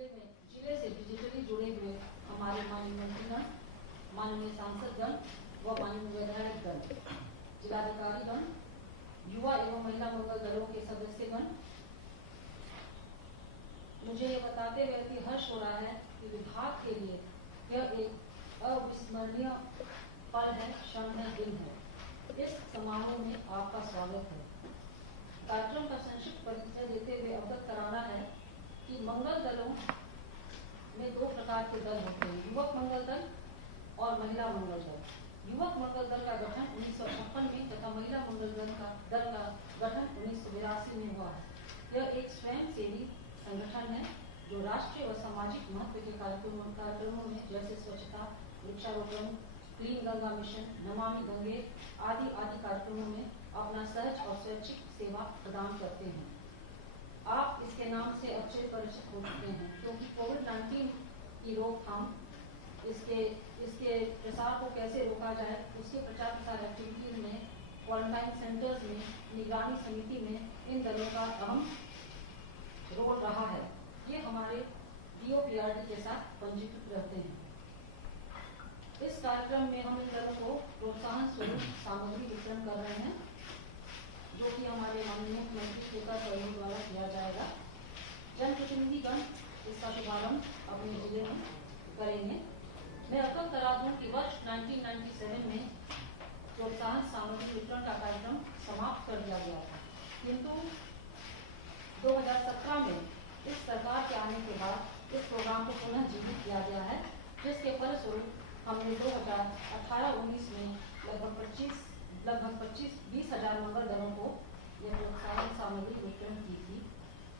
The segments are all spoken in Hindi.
जिले से डिजिटली जुड़े हुए हमारे माननीय मंत्रीगण, माननीय सांसदगण व माननीय विधायकगण, जिलाधिकारीगण, युवा एवं महिला मंगल दलों के सदस्यगण, मुझे ये बताते हुए अति हर्ष हो रहा है कि विभाग के लिए यह एक अविस्मरणीय पल है, क्षण है, दिन है। इस समारोह में आपका स्वागत है। कार्यक्रम का संक्षिप्त परिचय देते हुए अवगत कराना है कि मंगल दलों में दो प्रकार के दल होते हैं, युवक मंगल दल और महिला मंगल दल। युवक मंगल दल का गठन 1956 में तथा महिला मंगल दल का गठन 1982 में हुआ है। यह एक स्वयंसेवी संगठन है जो राष्ट्रीय व सामाजिक महत्व के कार्यक्रमों में जैसे स्वच्छता, वृक्षारोपण, क्लीन गंगा मिशन, नमामि गंगे आदि कार्यक्रमों में अपना सहज और स्वैच्छिक सेवा प्रदान करते हैं। आप इसके नाम से अच्छे परिचित हो चुके हैं क्योंकि कोविड-19 की रोकथाम, इसके प्रसार को कैसे रोका जाए, उसके प्रचार प्रसार एक्टिविटीज में, क्वारंटाइन सेंटर्स में, निगरानी समिति में इन दलों का अहम रोल रहा है। ये हमारे DOPRD के साथ पंजीकृत रहते हैं। इस कार्यक्रम में हम इन दलों को प्रोत्साहन स्वरूप सामग्री वितरण कर रहे हैं, जो कि हमारे माननीय मुख्यमंत्री के सहयोग द्वारा किया जाएगा। जनप्रतिनिधिगण इसका शुभारंभ अपने जिले में करेंगे। मैं अवगत करा दूं कि वर्ष 1997 में प्रोत्साहन सामग्री वितरण का कार्यक्रम समाप्त कर दिया गया था, किंतु 2017 में इस सरकार के आने के बाद इस प्रोग्राम को पुनः जीवित किया गया है, जिसके फलस्वरूप हमने 2018-19 में लगभग 20 हजार मंगल दलों को यह प्रोत्साहन सामग्री वितरण की थी।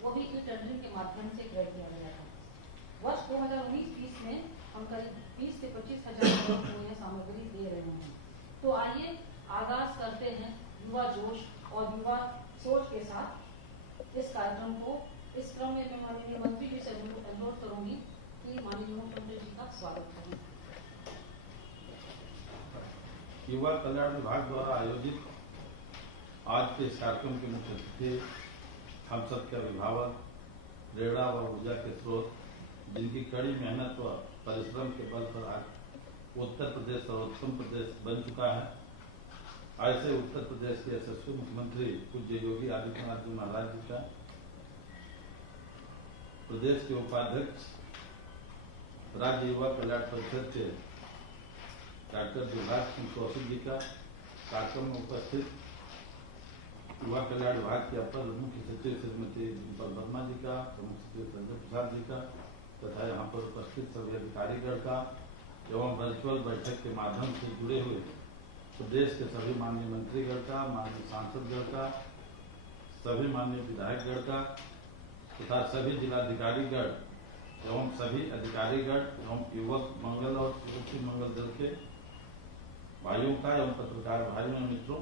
वो भी ई टेंडरिंग के माध्यम से क्रय किया गया था। वर्ष 2019-20 में हम करीब 20 से 25 हजार दलों को यह सामग्री दे रहे हैं। तो आइए आगाज करते हैं युवा जोश और युवा सोच के साथ इस कार्यक्रम को। इस क्रम में मैं माननीय मंत्री जी से अनुरोध करूंगी कि माननीय मुख्यमंत्री जी का स्वागत करें। युवा कल्याण विभाग द्वारा आयोजित आज के इस कार्यक्रम के मुख्य अतिथि हम सबके अभिभावक, प्रेरणा व ऊर्जा के स्रोत, जिनकी कड़ी मेहनत व परिश्रम के बल पर आज उत्तर प्रदेश सर्वोत्तम प्रदेश बन चुका है, ऐसे उत्तर प्रदेश के यशस्वी मुख्यमंत्री पूज्य योगी आदित्यनाथ जी महाराज जी का, प्रदेश के उपाध्यक्ष, राज्य युवा कल्याण परिषद के डॉक्टर जुलहास सिंह कौशिक जी का, कार्यक्रम में उपस्थित युवा कल्याण विभाग के अपर मुख्य सचिव श्रीमती डिम्पल वर्मा जी का, प्रमुख सचिव संजय प्रसाद जी का तथा यहाँ पर उपस्थित सभी अधिकारीगण का एवं वर्चुअल बैठक के माध्यम से जुड़े हुए प्रदेश के सभी माननीय मंत्रीगण का, माननीय सांसदगण का, सभी माननीय विधायकगण का तथा सभी जिलाधिकारीगण एवं सभी अधिकारीगण एवं युवक मंगल और सुरक्षित मंगल दल के भाइयों का एवं पत्रकार भाइयों एवं मित्रों,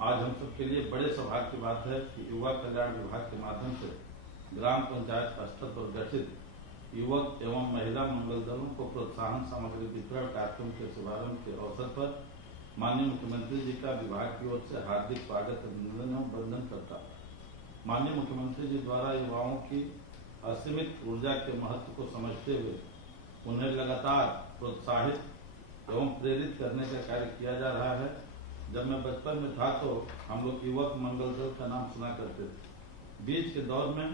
आज हम सबके लिए बड़े सौभाग्य की बात है कि युवा कल्याण विभाग के माध्यम से ग्राम पंचायत स्तर पर गठित युवक एवं महिला मंगल दलों को प्रोत्साहन सामग्री वितरण कार्यक्रम के शुभारंभ के अवसर पर माननीय मुख्यमंत्री जी का विभाग की ओर से हार्दिक स्वागत, अभिनंदन एवं वंदन करता। माननीय मुख्यमंत्री जी द्वारा युवाओं की असीमित ऊर्जा के महत्व को समझते हुए उन्हें लगातार प्रोत्साहित एवं प्रेरित करने का कार्य किया जा रहा है। जब मैं बचपन में था तो हम लोग युवक मंगल दल का नाम सुना करते थे। बीच के दौर में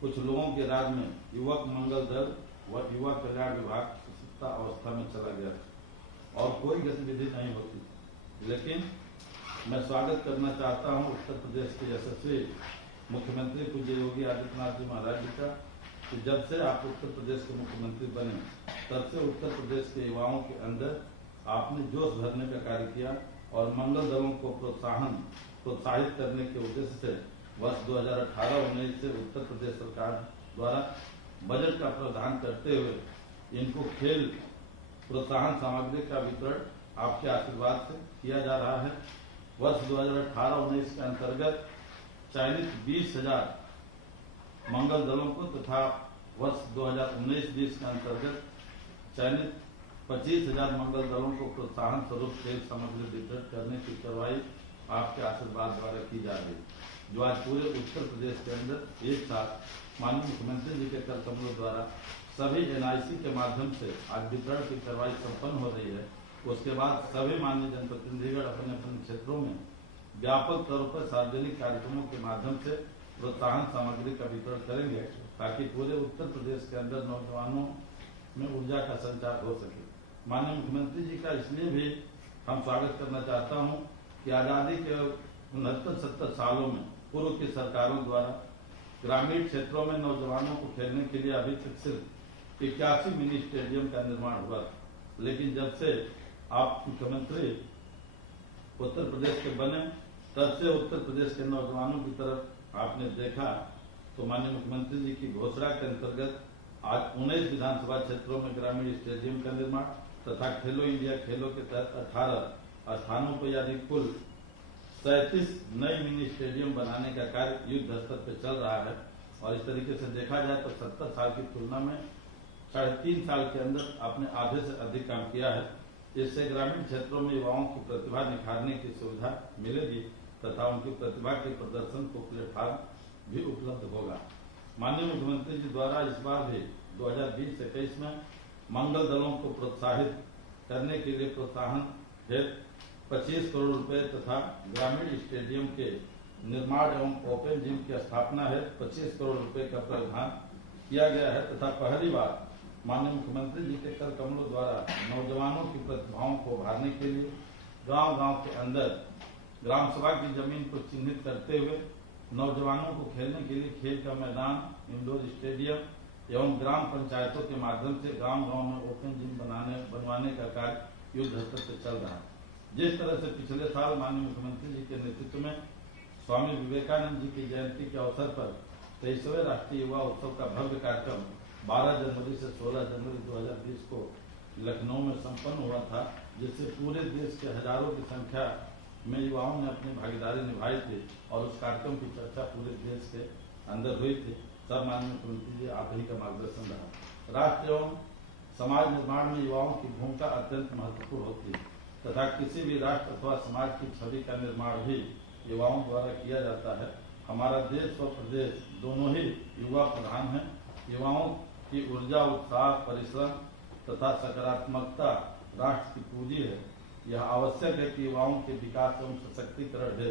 कुछ लोगों के राज में युवक मंगल दल व युवा कल्याण विभाग सुप्त अवस्था में चला गया था और कोई गतिविधि नहीं होती थी। लेकिन मैं स्वागत करना चाहता हूं उत्तर प्रदेश के यशस्वी मुख्यमंत्री पूज्य योगी आदित्यनाथ जी महाराज जी का, कि जब से आप उत्तर प्रदेश के मुख्यमंत्री बने तब से उत्तर प्रदेश के युवाओं के अंदर आपने जोश भरने का कार्य किया और मंगल दलों को प्रोत्साहित करने के उद्देश्य से वर्ष 2018-19 से उत्तर प्रदेश सरकार द्वारा बजट का प्रावधान करते हुए इनको खेल प्रोत्साहन सामग्री का वितरण आपके आशीर्वाद से किया जा रहा है। वर्ष 2018-19 के अंतर्गत चयनित 20,000 मंगल दलों को तथा वर्ष 2019-20 के अंतर्गत चयनित 25,000 मंगल दलों को प्रोत्साहन स्वरूप खेल सामग्री वितरण करने की कार्रवाई आपके आशीर्वाद द्वारा की जा रही है। जो आज पूरे उत्तर प्रदेश के अंदर एक साथ माननीय मुख्यमंत्री जी के कर कमलों द्वारा सभी NIC के माध्यम से आज वितरण की कार्रवाई संपन्न हो रही है। उसके बाद सभी माननीय जनप्रतिनिधिगण अपने अपने क्षेत्रों में व्यापक तौर पर सार्वजनिक कार्यक्रमों के माध्यम से प्रोत्साहन सामग्री का वितरण करेंगे, ताकि पूरे उत्तर प्रदेश के अंदर नौजवानों में ऊर्जा का संचार हो सके। माननीय मुख्यमंत्री जी का इसलिए भी हम स्वागत करना चाहता हूं कि आज़ादी के 69-70 सालों में पूर्व की सरकारों द्वारा ग्रामीण क्षेत्रों में नौजवानों को खेलने के लिए अभी तक सिर्फ 81 मिनी स्टेडियम का निर्माण हुआ था, लेकिन जब से आप मुख्यमंत्री उत्तर प्रदेश के बने तब से उत्तर प्रदेश के नौजवानों की तरफ आपने देखा तो माननीय मुख्यमंत्री जी की घोषणा के अंतर्गत आज 19 विधानसभा क्षेत्रों में ग्रामीण स्टेडियम का निर्माण तथा खेलो इंडिया खेलों के तहत 18 स्थानों पर यानी कुल 37 नए मिनी स्टेडियम बनाने का कार्य युद्ध स्तर पर चल रहा है। और इस तरीके से देखा जाए तो 70 साल की तुलना में 3.5 साल के अंदर आपने आधे से अधिक काम किया है। इससे ग्रामीण क्षेत्रों में युवाओं की प्रतिभा निखारने की सुविधा मिलेगी तथा उनकी प्रतिभा के प्रदर्शन को प्लेटफॉर्म भी उपलब्ध होगा। माननीय मुख्यमंत्री जी द्वारा इस बार भी 2020-21 में मंगल दलों को प्रोत्साहित करने के लिए प्रोत्साहन हेतु 25 करोड़ रुपए तथा ग्रामीण स्टेडियम के निर्माण एवं ओपन जिम की स्थापना हेतु 25 करोड़ रुपए का प्रावधान किया गया है तथा पहली बार माननीय मुख्यमंत्री जी के कर कमलों द्वारा नौजवानों की प्रतिभाओं को उभारने के लिए गांव-गांव के अंदर ग्राम सभा की जमीन को चिन्हित करते हुए नौजवानों को खेलने के लिए खेल का मैदान, इंडोर स्टेडियम एवं ग्राम पंचायतों के माध्यम से गांव-गांव में ओपन जिम बनवाने का कार्य युद्ध स्तर पर चल रहा है। जिस तरह से पिछले साल माननीय मुख्यमंत्री जी के नेतृत्व में स्वामी विवेकानंद जी की जयंती के अवसर पर 23वें राष्ट्रीय युवा उत्सव का भव्य कार्यक्रम 12 जनवरी से 16 जनवरी 2020 को लखनऊ में संपन्न हुआ था, जिससे पूरे देश के हजारों की संख्या में युवाओं ने अपनी भागीदारी निभाई थी और उस कार्यक्रम की चर्चा पूरे देश के अंदर हुई थी। सब माननीय मुख्यमंत्री जी आप ही का मार्गदर्शन रहा। राष्ट्र एवं समाज निर्माण में युवाओं की भूमिका अत्यंत महत्वपूर्ण होती है तथा किसी भी राष्ट्र अथवा समाज की छवि का निर्माण भी युवाओं द्वारा किया जाता है। हमारा देश और प्रदेश दोनों ही युवा प्रधान है। युवाओं की ऊर्जा, उत्साह, परिश्रम तथा सकारात्मकता राष्ट्र की पूंजी है। यह आवश्यक है कि युवाओं के विकास एवं सशक्तिकरण है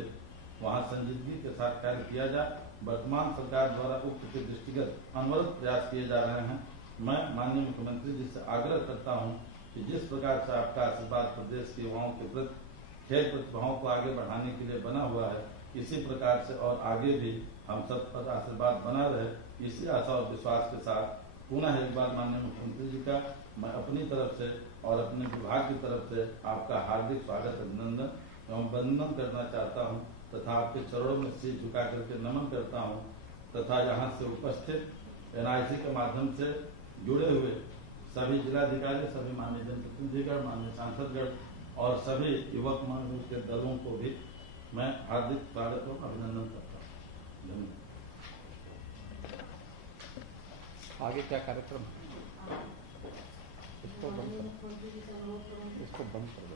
वहाँ संजीदगी के साथ कार्य किया जाए। वर्तमान सरकार द्वारा उक्त के दृष्टिगत अनवरत प्रयास किए जा रहे हैं। मैं माननीय मुख्यमंत्री जी से आग्रह करता हूं कि जिस प्रकार से आपका आशीर्वाद प्रदेश के युवाओं के प्रति खेल प्रतिभाओं को आगे बढ़ाने के लिए बना हुआ है, इसी प्रकार से और आगे भी हम सब पर आशीर्वाद बना रहे। इसी आशा और विश्वास के साथ पुनः एक बार माननीय मुख्यमंत्री जी का मैं अपनी तरफ से और अपने विभाग की तरफ से आपका हार्दिक स्वागत, अभिनंदन एवं वंदन करना चाहता हूं तथा आपके चरणों में सिर झुका करके नमन करता हूं तथा यहाँ से उपस्थित NIC के माध्यम से जुड़े हुए सभी जिलाधिकारी, सभी माननीय जनप्रतिनिधिगण, माननीय सांसदगण और सभी युवक मंडल के दलों को भी मैं हार्दिक स्वागत और अभिनंदन करता हूँ। धन्यवाद। आगे क्या कार्यक्रम? इसको बंद कर दो।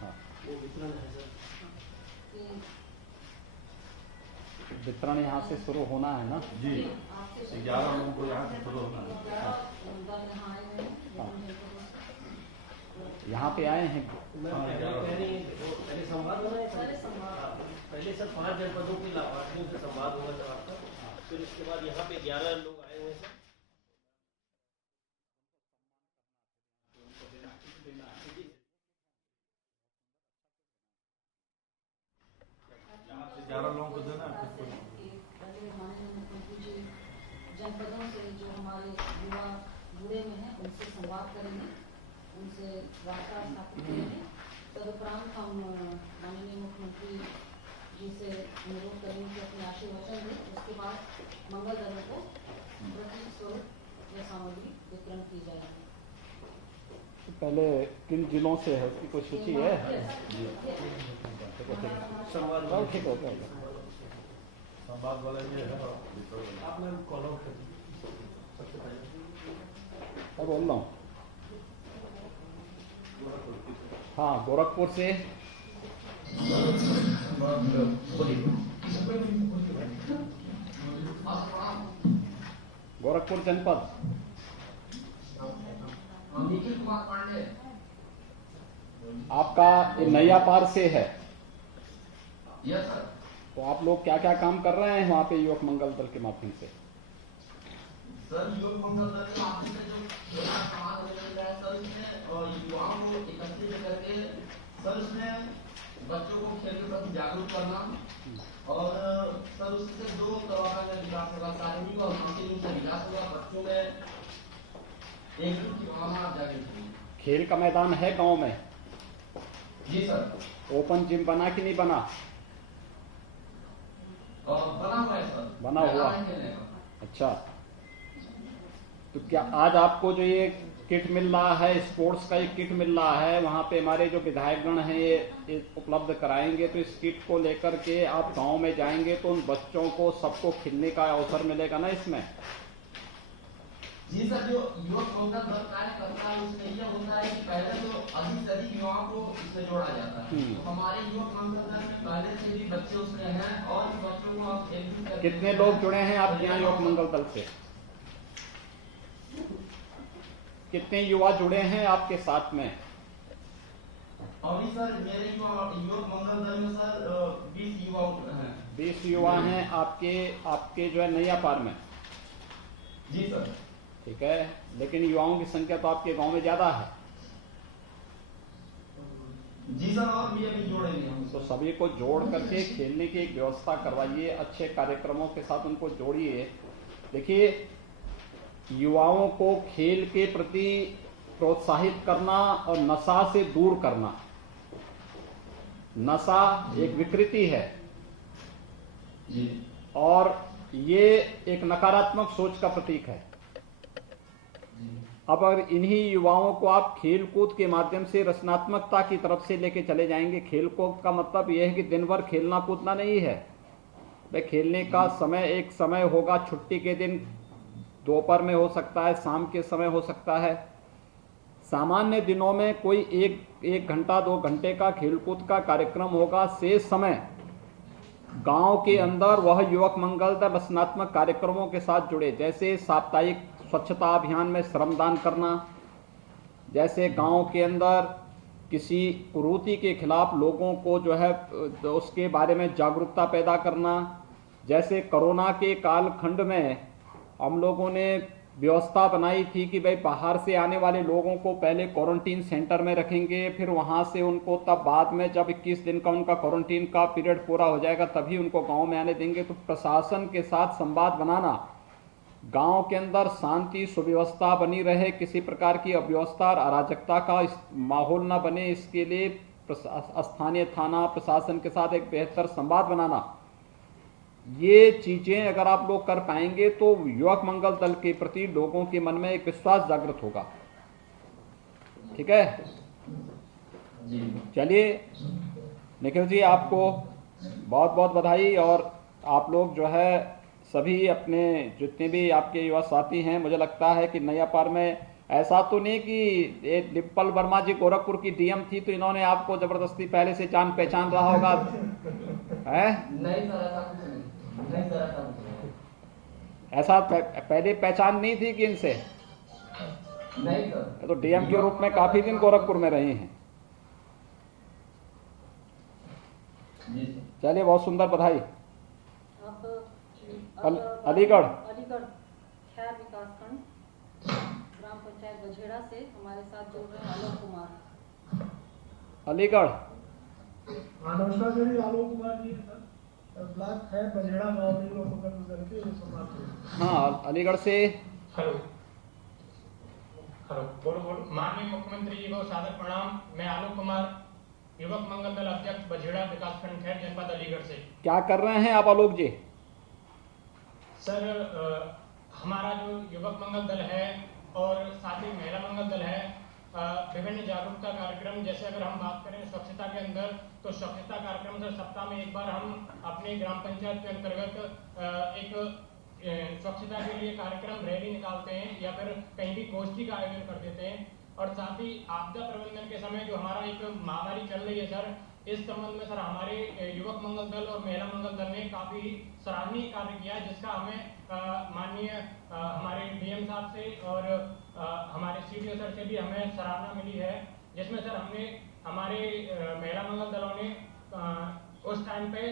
हाँ, वो वितरण है सर। वितरण यहाँ से शुरू होना है ना जी, 11 लोगों को यहाँ से शुरू होना है। यहाँ पे आए हैं। पहले संवाद होना है पहले सर 5 जनपदों के लाभार्थियों से संवाद होगा सर आपका, फिर उसके बाद यहाँ पे 11 लोग आए हुए हैं सर। यहाँ से 11 लोगों को देना है। पहले माननीय मुख्यमंत्री जी जनपदों से जो हमारे युवा जुड़े में हैं उनसे संवाद करेंगे, उनसे वार्ता स्थापित करेंगे। तदुपरांत हम माननीय मुख्यमंत्री जी से अनुरोध करेंगे कि अपने आशीर्वचन दें। उसके बाद मंगल दलों को प्रति स्वरूप यह सामग्री वितरण की जाएगी। तो पहले किन जिलों से है उसकी कोई सूची है? संवाद ठीक हो गया। संवाद वाला ये है। आप मैं कॉल आउट कर सबसे पहले मैं बोल रहा हूँ। हाँ, गोरखपुर से बोलिए। गोरखपुर जनपद। निखिल कुमार पांडे। आपका ये नैया पार से है, यस सर। तो आप लोग क्या क्या काम कर रहे हैं वहाँ पे युवक मंगल दल के माध्यम से? सर युवक मंगल दल के माध्यम से जो समाज मिल रहा है सर, इसमें युवाओं को एकत्रित करके सर इसमें बच्चों को खेल के प्रति जागरूक करना और सर उससे दो तरह का विकास होगा, शारीरिक और मानसिक रूप से विकास होगा। बच्चों में एकजुट की भावना जागृत होगी। खेल का मैदान है गांव में? जी सर। ओपन जिम बना कि नहीं बना? बना हुआ है सर। बना हुआ। अच्छा, तो क्या आज आपको जो ये किट मिल रहा है, स्पोर्ट्स का एक किट मिल रहा है, वहाँ पे हमारे जो विधायकगण हैं ये उपलब्ध कराएंगे, तो इस किट को लेकर के आप गांव में जाएंगे तो उन बच्चों को सबको खेलने का अवसर मिलेगा ना इसमें? जी सर, जो युवक मंगल दल कार्य करता है उसमें यह होता है कि पहले तो अधिक से अधिक युवाओं को इसमें जोड़ा जाता है। तो हमारे युवक मंगल दल में पहले से भी बच्चे उसमें हैं और बच्चों को आप एकजुट करके। कितने लोग जुड़े हैं आपके यहाँ युवक मंगल दल से? कितने युवा जुड़े हैं आपके साथ में? अभी सर मेरे युवक मंगल दल में सर 20 युवा हैं। 20 युवा हैं आपके जो है नैया पार में? जी सर। ठीक है, लेकिन युवाओं की संख्या तो आपके गांव में ज्यादा है। जी सर, और भी अभी जोड़ेंगे हम। तो सभी को जोड़ करके खेलने की एक व्यवस्था करवाइए, अच्छे कार्यक्रमों के साथ उनको जोड़िए। देखिए, युवाओं को खेल के प्रति प्रोत्साहित करना और नशा से दूर करना। नशा एक विकृति है जी। और ये एक नकारात्मक सोच का प्रतीक है। अब अगर इन्हीं युवाओं को आप खेल कूद के माध्यम से रचनात्मकता की तरफ से लेके चले जाएंगे, खेल कूद का मतलब यह है कि दिन भर खेलना कूदना नहीं है। भाई खेलने का समय एक समय होगा, छुट्टी के दिन दोपहर में हो सकता है, शाम के समय हो सकता है। सामान्य दिनों में कोई एक घंटा 2 घंटे का खेलकूद का कार्यक्रम होगा। शेष समय गांव के अंदर वह युवक मंगल दल रचनात्मक कार्यक्रमों के साथ जुड़े, जैसे साप्ताहिक स्वच्छता अभियान में श्रमदान करना, जैसे गांव के अंदर किसी कुरीति के खिलाफ लोगों को जो है उसके बारे में जागरूकता पैदा करना, जैसे कोरोना के कालखंड में हम लोगों ने व्यवस्था बनाई थी कि भाई बाहर से आने वाले लोगों को पहले क्वारंटीन सेंटर में रखेंगे, फिर वहां से उनको तब बाद में जब 21 दिन का उनका क्वारंटीन का पीरियड पूरा हो जाएगा तभी उनको गांव में आने देंगे। तो प्रशासन के साथ संवाद बनाना, गांव के अंदर शांति सुव्यवस्था बनी रहे, किसी प्रकार की अव्यवस्था और अराजकता का माहौल न बने, इसके लिए स्थानीय थाना प्रशासन के साथ एक बेहतर संवाद बनाना, ये चीजें अगर आप लोग कर पाएंगे तो युवक मंगल दल के प्रति लोगों के मन में एक विश्वास जागृत होगा। ठीक है, चलिए निखिल जी, आपको बहुत बहुत बधाई। और आप लोग जो है सभी अपने जितने भी आपके युवा साथी हैं, मुझे लगता है कि नैया पार में ऐसा तो नहीं कि डिम्पल वर्मा जी गोरखपुर की डीएम थी तो इन्होंने आपको जबरदस्ती पहले से जान पहचान रहा होगा है? नहीं सर, ऐसा कुछ नहीं। नहीं सर, ऐसा कुछ नहीं। ऐसा पहले पहचान नहीं थी कि इनसे? नहीं सर। तो डीएम के रूप में काफी दिन गोरखपुर में रहे हैं। चलिए, बहुत सुंदर, बधाई। अलीगढ़ खैर विकासखंड ग्राम पंचायत बझेड़ा से हमारे साथ जुड़ रहे हैं आलोक कुमार। अलीगढ़। नमस्कार जी, आलोक कुमार जी ब्लॉक है बझेड़ा गाँव में युवक मंगल दल के समाज। हाँ, अलीगढ़ से। हेलो हेलो, बोलो बोलो। माननीय मुख्यमंत्री जी को सादर प्रणाम। मैं आलोक कुमार, युवक मंगल दल अध्यक्ष बझेड़ा विकासखंड खैर जनपद अलीगढ़ से। क्या कर रहे हैं आप आलोक जी? सर, हमारा जो युवक मंगल दल है और साथ ही महिला मंगल दल है, विभिन्न जागरूकता कार्यक्रम, जैसे अगर हम बात करें स्वच्छता के अंदर, तो स्वच्छता कार्यक्रम सर सप्ताह में एक बार हम अपने ग्राम पंचायत के अंतर्गत एक स्वच्छता के लिए कार्यक्रम रैली निकालते हैं या फिर कहीं भी गोष्ठी का आयोजन कर देते हैं। और साथ ही आपदा प्रबंधन के समय जो हमारा एक महामारी चल रही है सर, इस संबंध में सर हमारे युवक मंगल दल और महिला मंगल दल ने काफी सराहनीय कार्य किया, जिसका हमें माननीय हमारे डीएम साहब से और हमारे सीडीओ सर से भी हमें सराहना मिली है, जिसमें सर हमने हमारे महिला मंगल दलों ने उस टाइम पे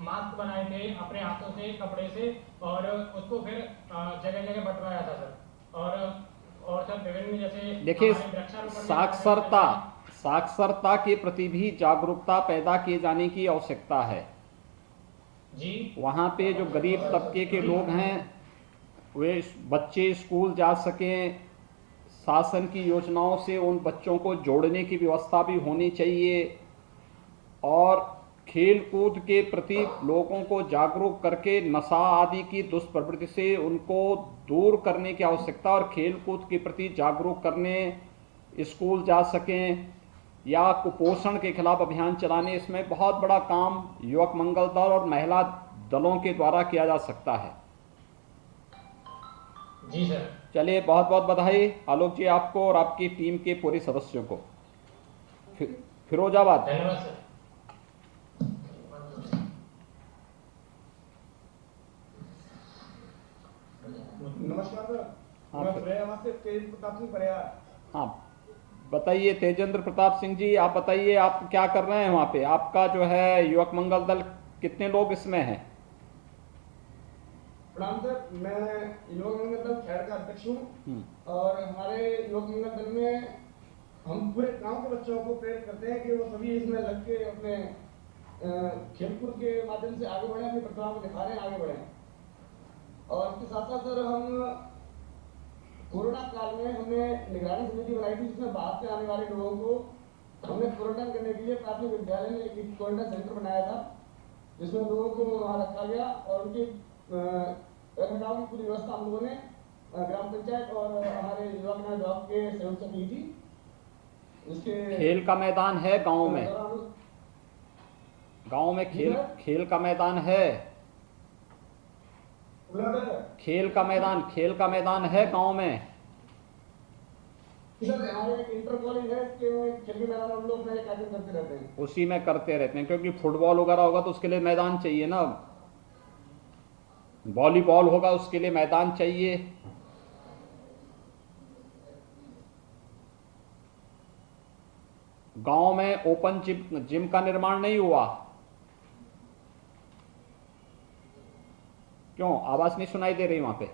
मास्क बनाए थे अपने हाथों से, कपड़े से, और उसको फिर जगह जगह बंटवाया था सर। और सर विभिन्न जैसे देखिए, हमारे वृक्षारोपण में साक्षरता के प्रति भी जागरूकता पैदा किए जाने की आवश्यकता है। जी वहाँ पे जो गरीब तबके के लोग हैं वे बच्चे स्कूल जा सकें, शासन की योजनाओं से उन बच्चों को जोड़ने की व्यवस्था भी होनी चाहिए, और खेल कूद के प्रति लोगों को जागरूक करके नशा आदि की दुष्प्रवृत्ति से उनको दूर करने की आवश्यकता, और खेल कूद के प्रति जागरूक करने, स्कूल जा सकें या कुपोषण के खिलाफ अभियान चलाने, इसमें बहुत बड़ा काम युवक मंगल दल और महिला दलों के द्वारा किया जा सकता है। जी सर। चलिए, बहुत बहुत बधाई आलोक जी आपको और आपकी टीम के पूरे सदस्यों को। फिरोजाबाद। धन्यवाद सर। नमस्कार सर, हाँ, मैं फरियाबाद से तेज प्रताप सिंह फरियाद। हाँ बताइए तेजेंद्र प्रताप सिंह जी, आप बताइए आप क्या कर रहे हैं वहाँ पे? आपका जो है युवक मंगल दल कितने लोग इसमें हैं? प्रणाम सर, मैं युवक मंगल दल खैर का अध्यक्ष हूँ, और हमारे युवक मंगल दल में हम पूरे गांव के बच्चों को प्रेरित करते हैं कि वो सभी इसमें लग के अपने खेलकूद के माध्यम से आगे बढ़े, अपनी प्रतिभा को दिखा रहे हैं, आगे बढ़े। और इसके साथ साथ सर हम कोरोना काल में हमने निगरानी समिति बनाई थी, जिसमें बाहर से आने वाले लोगों को हमने क्वारंटाइन करने के लिए प्राथमिक विद्यालय में एक क्वारंटाइन सेंटर बनाया था, जिसमें लोगों को वहाँ रखा गया, और उनकी रखरखाव की पूरी व्यवस्था हम लोगों ने ग्राम पंचायत और हमारे युवा कल्याण विभाग के सहयोग से की थी। उसके खेल का मैदान है गांव में? गांव में खेल का मैदान है? खेल का मैदान है गांव में? सर हमारे इंटर कॉलेज है, खेल के मैदान हम लोग कार्यक्रम करते रहते हैं। उसी में करते रहते हैं, क्योंकि फुटबॉल वगैरह होगा तो उसके लिए मैदान चाहिए ना, वॉलीबॉल होगा उसके लिए मैदान चाहिए। गांव में ओपन जिम का निर्माण नहीं हुआ? क्यों आवाज नहीं सुनाई दे रही वहां पे?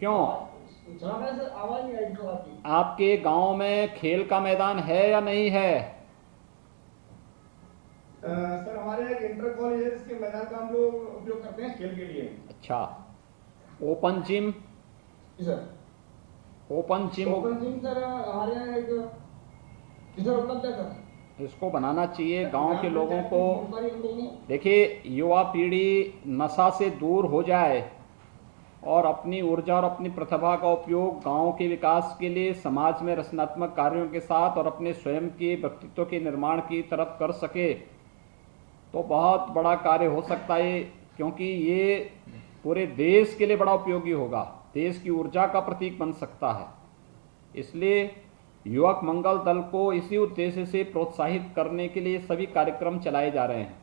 क्यों? आवाज नहीं आई आपकी। आपके गांव में खेल का मैदान है या नहीं है? सर हमारे यहाँ एक इंटर कॉलेज है, जिसके मैदान का हम लोग उपयोग करते हैं खेल के लिए। अच्छा, open gym? Sir open gym sir हमारे यहाँ एक इधर उपलब्ध है सर, इसको बनाना चाहिए गांव के लोगों को। देखिए, युवा पीढ़ी नशा से दूर हो जाए और अपनी ऊर्जा और अपनी प्रतिभा का उपयोग गांव के विकास के लिए, समाज में रचनात्मक कार्यों के साथ और अपने स्वयं के व्यक्तित्व के निर्माण की तरफ कर सके तो बहुत बड़ा कार्य हो सकता है, क्योंकि ये पूरे देश के लिए बड़ा उपयोगी होगा, देश की ऊर्जा का प्रतीक बन सकता है। इसलिए युवक मंगल दल को इसी उद्देश्य से प्रोत्साहित करने के लिए सभी कार्यक्रम चलाए जा रहे हैं।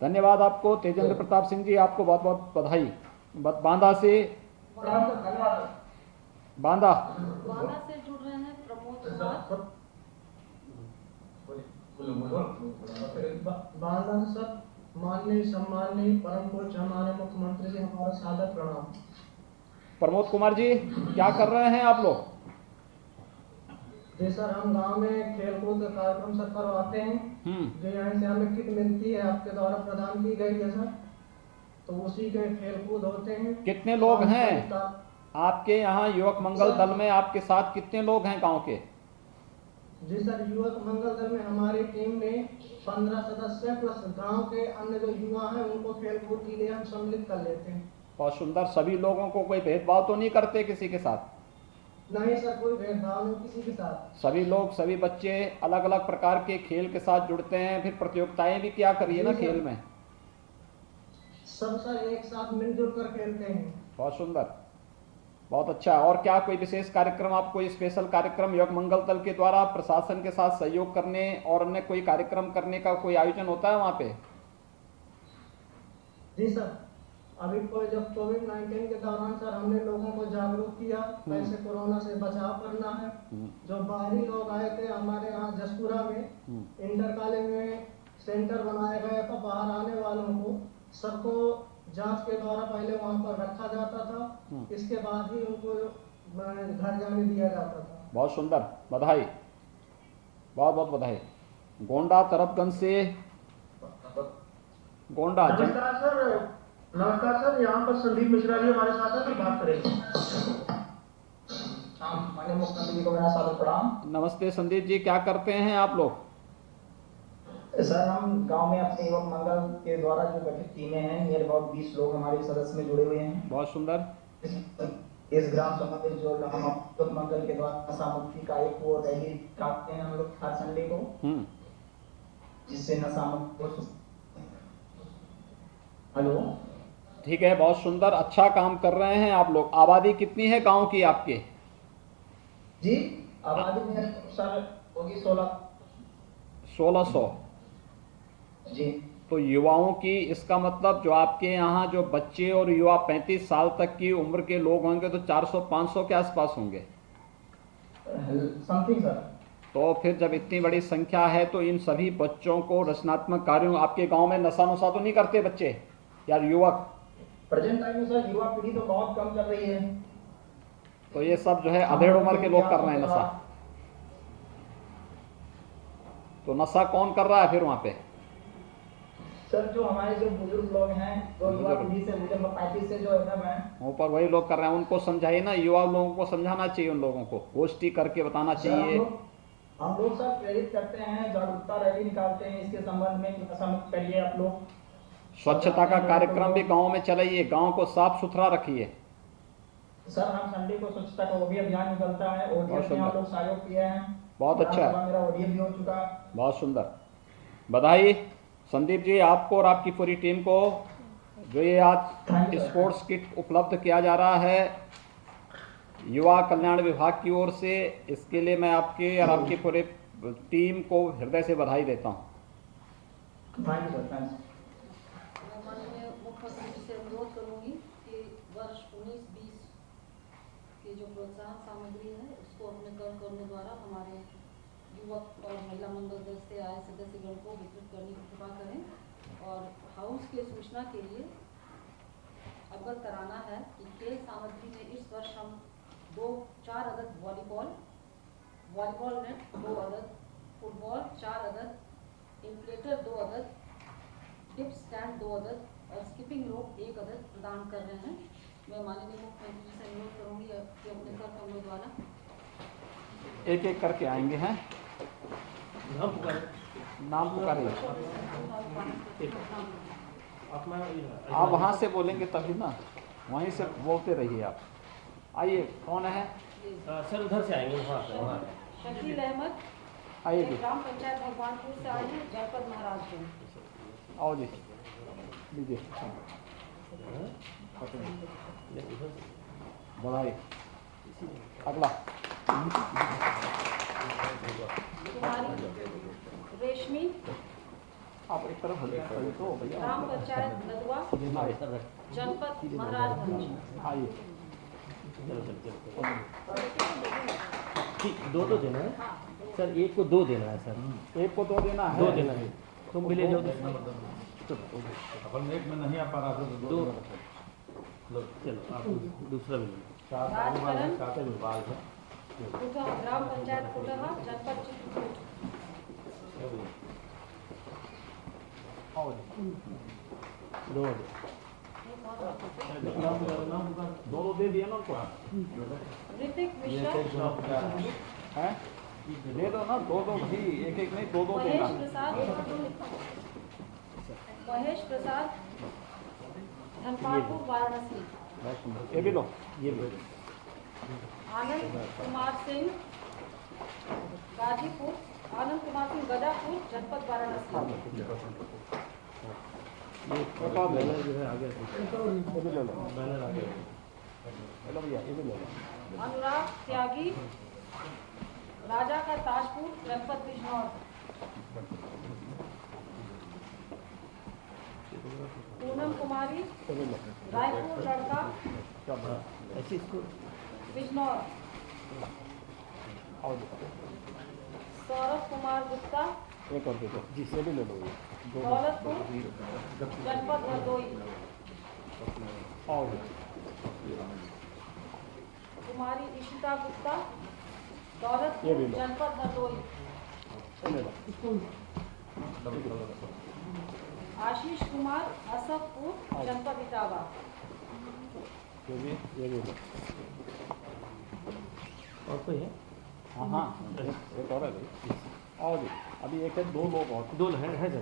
धन्यवाद आपको तेजेंद्र प्रताप सिंह जी, आपको बहुत बहुत बधाई। बांदा से बांदा से जुड़ रहे हैं प्रमोद कुमार। बांदा सब माननीय सम्माननीय परम पूज्य हमारे मुख्यमंत्री जी, हमारा सादर प्रणाम। प्रमोद कुमार जी, क्या कर रहे हैं आप लोग? जी सर, हम गांव में खेल कूद कार्यक्रम सब करवाते हैं, जो यहाँ से हमें किट मिलती है आपके द्वारा प्रदान की गई है सर, तो उसी के खेल कूद होते हैं। कितने लोग हैं आपके यहाँ युवक मंगल दल में? आपके साथ कितने लोग हैं गांव के? जी सर, युवक मंगल दल में हमारी टीम में 15 सदस्य प्लस गांव के अन्य जो युवा हैं उनको खेल कूद के लिए हम सम्मिलित कर लेते हैं। बहुत सुंदर। सभी लोगों को कोई भेदभाव तो नहीं करते किसी के साथ? नहीं सर, कोई भेदभाव नहीं किसी के साथ। सभी लोग, सभी बच्चे अलग अलग प्रकार के खेल के साथ जुड़ते हैं, फिर प्रतियोगिताएं भी क्या करिए ना खेल में। सब सर एक साथ मिलजुल कर खेलते हैं। बहुत सुंदर, बहुत अच्छा। और क्या कोई विशेष कार्यक्रम, आप कोई स्पेशल कार्यक्रम युवक मंगल दल के द्वारा प्रशासन के साथ सहयोग करने और अन्य कोई कार्यक्रम करने का कोई आयोजन होता है वहाँ पे? जी सर, अभी कोई जब कोविड-19 के दौरान सर हमने लोगों को जागरूक किया कैसे कोरोना से बचाव करना है। जो बाहरी लोग आए थे हमारे यहाँ जसपुरा में इंटर कॉलेज में सेंटर बनाया गया था, बाहर आने वालों को सबको जांच के द्वारा पहले वहां पर रखा जाता था, इसके बाद ही उनको घर जाने दिया जाता था। बहुत सुंदर, बधाई, बहुत बहुत बधाई। गोंडा तरफगंज से गोंडा नमस्कार सर। नमस्कार सर, यहाँ पर संदीप मिश्रा जी हमारे साथ हैं, तो बात करेंगे। माननीय मुख्यमंत्री जी को मेरा सादर प्रणाम। नमस्ते संदीप जी, क्या करते हैं आप लोग? सर हम गांव में अपने युवक मंगल के द्वारा जो गठित टीमें हैं, नियर अबाउट 20 लोग हमारे सदस्य में जुड़े हुए हैं। बहुत सुंदर। इस ग्राम सभा में जो हम युवक मंगल के द्वारा नशा मुक्ति का एक वो रैली काटते हैं हम लोग हर संडे को, जिससे नशा मुक्त। हेलो, ठीक है, बहुत सुंदर, अच्छा काम कर रहे हैं आप लोग। आबादी कितनी है गांव की आपके? जी आबादी में सर होगी 1600 जी। तो युवाओं की, इसका मतलब जो आपके यहाँ जो बच्चे और युवा 35 साल तक की उम्र के लोग होंगे तो 400-500 के आसपास होंगे समथिंग सर। तो फिर जब इतनी बड़ी संख्या है तो इन सभी बच्चों को रचनात्मक कार्यों, आपके गांव में नशा नुशा तो नहीं करते बच्चे यार, युवक? प्रेजेंट टाइम में सर युवा पीढ़ी तो बहुत कम कर रही है, तो ये सब जो है अधेड़ उम्र के लोग कर रहे हैं नशा। तो नशा कौन कर रहा है फिर वहां पे? सर जो हमारे जो बुजुर्ग लोग हैं, जो युवा पीढ़ी से मुझे 35 से जो एकदम है ऊपर वही लोग कर रहे हैं। उनको समझाइए ना, युवा लोगों को समझाना चाहिए, उन लोगों को गोष्ठी करके बताना चाहिए। हम लोग सर प्रेरित करते हैं, जागरूकता रैली निकालते हैं इसके संबंध में कि नशा मुक्त करिए आप लोग। स्वच्छता का कार्यक्रम भी गांव में चलाइए, गांव को साफ सुथरा रखिए। सर हम संडे को स्वच्छता का वो भी अभियान निकलता है, ओडीएफ में हम लोग सहयोग किए हैं। बहुत अच्छा, मेरा ओडीएफ भी हो चुका। बहुत सुंदर, बधाई संदीप जी आपको और आपकी पूरी टीम को। जो ये आज स्पोर्ट्स किट उपलब्ध किया जा रहा है युवा कल्याण विभाग की ओर से, इसके लिए मैं आपके और आपकी पूरे टीम को हृदय से बधाई देता हूँ। Thank you sir. माननीय मुख्यमंत्री से अनुरोध करूंगी कि वर्ष 19-20 की जो प्रोत्साहन सामग्री है उसको अपने कर कर्मों द्वारा हमारे युवक और महिला मंगल दल से आए सदस्यगण को वितरित करने की कृपा करें। और हाउस के सूचना के लिए अवगत कराना है कि खेल सामग्री में इस वर्ष हम 4 अदद वॉलीबॉल नेट 2 अदद, फुटबॉल 4 अदद, इन्फ्लेटर 2 अदद, टिप स्टैंड 2 अदद और स्किपिंग रोप 1 अदद प्रदान कर रहे हैं। मैं माननीय मुख्यमंत्री से अनुरोध करूंगी कि अपने कर कर्मों द्वारा एक एक करके आएंगे हैं, नाम पुकारिए। आप वहाँ से बोलेंगे तभी ना, वहीं से बोलते रहिए आप। आइए, कौन है? सर उधर से आएंगे, वहाँ से वहाँ। शकील अहमद, आइए जी, ग्राम पंचायत भगवानपुर से आए हैं, जनपद महाराजगंज। आओ जी, लीजिए बधाई। अगला कुमारी रेशमी, आप एक तरफ तो भैया, ग्राम पंचायत नदवा, जनपद महाराजगंज। आइए, ठीक, 2 देना है सर, एक को 2 देना है सर, एक को 2 देना है, 2 देना है। तुम भी ले जाओ अपन एक में नहीं आ पा रहा था तो 2 लो, चलो आप दूसरा भी लो। 4 बाल है, 7 बाल है। कुटहा, ग्राम पंचायत कुटहा, जनपद चित्रकूट। आओ जी, 2 दोनों दे दिए ना उनको, ऋतिक मिश्रा, है दे दो ना, 2-2 भी, एक एक नहीं, 2-2 देना। महेश प्रसाद, धनपालपुर वाराणसी। ये भी लो, ये भी। आनंद कुमार सिंह, गाजीपुर, आनंद कुमार सिंह गदापुर, जनपद वाराणसी। अनुराग त्यागी, राजा का ताजपुर, जनपद बिजनौर। पूनम कुमारी, रायपुर लड़का, बिजनौर। सौरभ कुमार गुप्ता, दौलतपुर, जनपद हरदोई। कुमारी इशिता गुप्ता, दौलतपुर, जनपद हरदोई। आशीष कुमार, असफपुर, जनपद इटावा। और कोई है? हाँ एक और है भाई। आओ जी, अभी एक है, दो लोग और, दो है सर।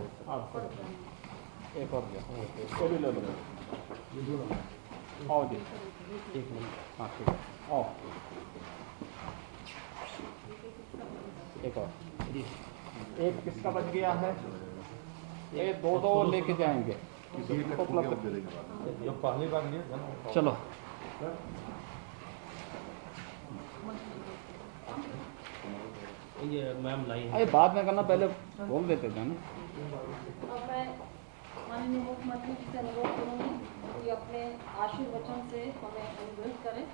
एक और दिया, इसको भी ले लो। आओ जी, एक मिनट। हाँ ठीक है, आओ एक और। एक किसका बच गया है? ये दो लेके जाएंगे। जो पहली बार लिया चलो ये मैम लाई है। अरे बाद में करना, पहले बोल देते थे ना। अब मैं माननीय मुख्यमंत्री जी से अनुरोध करूंगी कि अपने आशीर्वचन से हमें अनुग्रहित करें।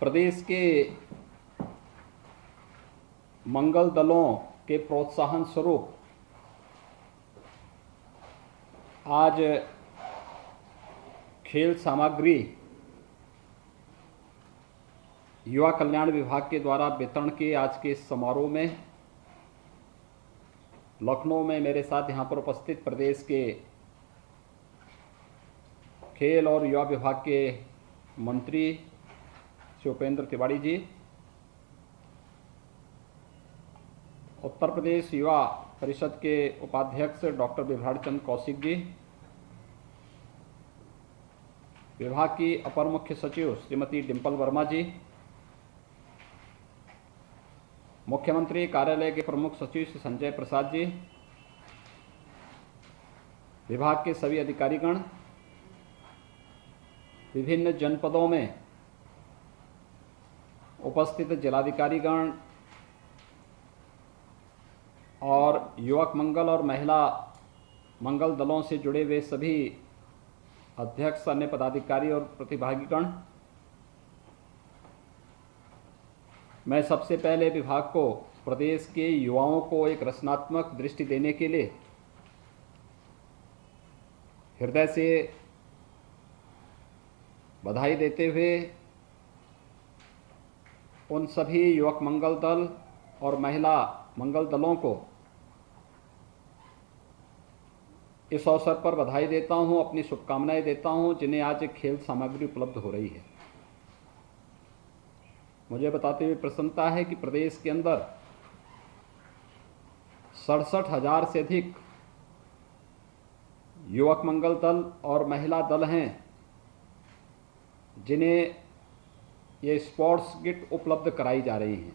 प्रदेश के मंगल दलों के प्रोत्साहन स्वरूप आज खेल सामग्री युवा कल्याण विभाग के द्वारा वितरण के आज के इस समारोह में लखनऊ में मेरे साथ यहाँ पर उपस्थित प्रदेश के खेल और युवा विभाग के मंत्री श्री उपेंद्र तिवारी जी, उत्तर प्रदेश युवा परिषद के उपाध्यक्ष डॉक्टर बिभ्राट चंद्र कौशिक जी, विभाग की अपर मुख्य सचिव श्रीमती डिम्पल वर्मा जी, मुख्यमंत्री कार्यालय के प्रमुख सचिव श्री संजय प्रसाद जी, विभाग के सभी अधिकारीगण, विभिन्न जनपदों में उपस्थित जिलाधिकारीगण और युवक मंगल और महिला मंगल दलों से जुड़े हुए सभी अध्यक्ष, अन्य पदाधिकारी और प्रतिभागीगण, मैं सबसे पहले विभाग को प्रदेश के युवाओं को एक रचनात्मक दृष्टि देने के लिए हृदय से बधाई देते हुए उन सभी युवक मंगल दल और महिला मंगल दलों को इस अवसर पर बधाई देता हूं, अपनी शुभकामनाएं देता हूं, जिन्हें आज एक खेल सामग्री उपलब्ध हो रही है। मुझे बताते हुए प्रसन्नता है कि प्रदेश के अंदर 67,000 से अधिक युवक मंगल दल और महिला दल हैं जिन्हें ये स्पोर्ट्स किट उपलब्ध कराई जा रही हैं,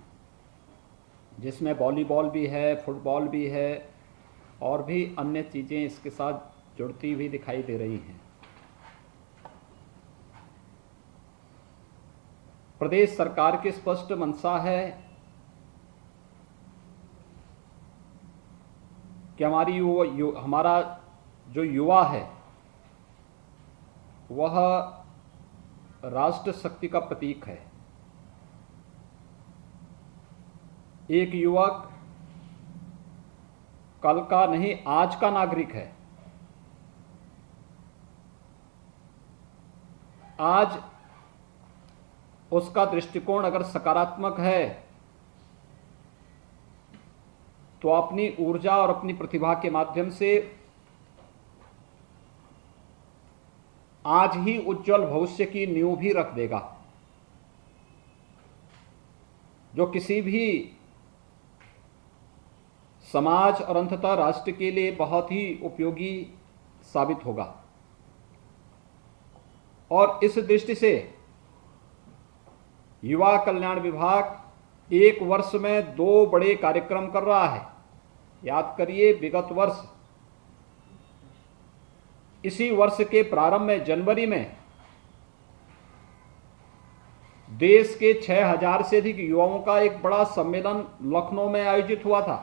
जिसमें वॉलीबॉल भी है, फुटबॉल भी है और भी अन्य चीज़ें इसके साथ जुड़ती हुई दिखाई दे रही हैं। प्रदेश सरकार की स्पष्ट मंशा है कि हमारा जो युवा है वह राष्ट्र शक्ति का प्रतीक है। एक युवक कल का नहीं, आज का नागरिक है। आज उसका दृष्टिकोण अगर सकारात्मक है तो अपनी ऊर्जा और अपनी प्रतिभा के माध्यम से आज ही उज्जवल भविष्य की नींव भी रख देगा, जो किसी भी समाज और अंततः राष्ट्र के लिए बहुत ही उपयोगी साबित होगा। और इस दृष्टि से युवा कल्याण विभाग एक वर्ष में 2 बड़े कार्यक्रम कर रहा है। याद करिए, विगत वर्ष इसी वर्ष के प्रारंभ में जनवरी में देश के 6000 से अधिक युवाओं का एक बड़ा सम्मेलन लखनऊ में आयोजित हुआ था।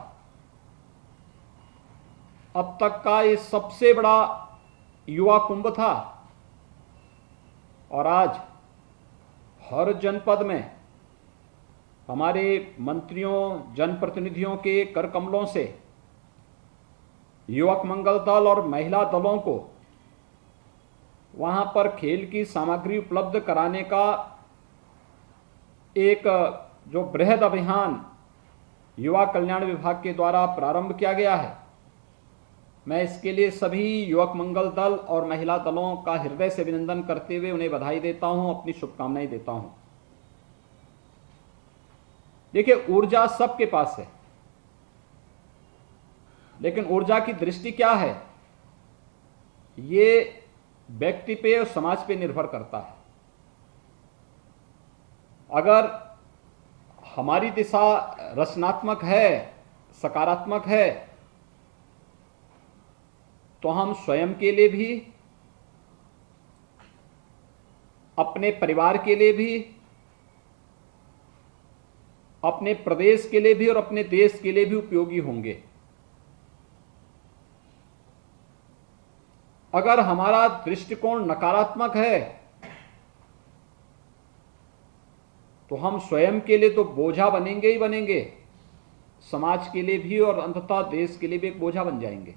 अब तक का ये सबसे बड़ा युवा कुंभ था। और आज हर जनपद में हमारे मंत्रियों, जनप्रतिनिधियों के कर कमलों से युवक मंगल दल और महिला दलों को वहां पर खेल की सामग्री उपलब्ध कराने का एक जो बृहद अभियान युवा कल्याण विभाग के द्वारा प्रारंभ किया गया है, मैं इसके लिए सभी युवक मंगल दल और महिला दलों का हृदय से अभिनंदन करते हुए उन्हें बधाई देता हूं, अपनी शुभकामनाएं देता हूं। देखिए, ऊर्जा सबके पास है, लेकिन ऊर्जा की दृष्टि क्या है, ये व्यक्ति पे और समाज पे निर्भर करता है। अगर हमारी दिशा रचनात्मक है, सकारात्मक है, तो हम स्वयं के लिए भी, अपने परिवार के लिए भी, अपने प्रदेश के लिए भी और अपने देश के लिए भी उपयोगी होंगे। अगर हमारा दृष्टिकोण नकारात्मक है तो हम स्वयं के लिए तो बोझा बनेंगे ही बनेंगे, समाज के लिए भी और अंततः देश के लिए भी एक बोझा बन जाएंगे।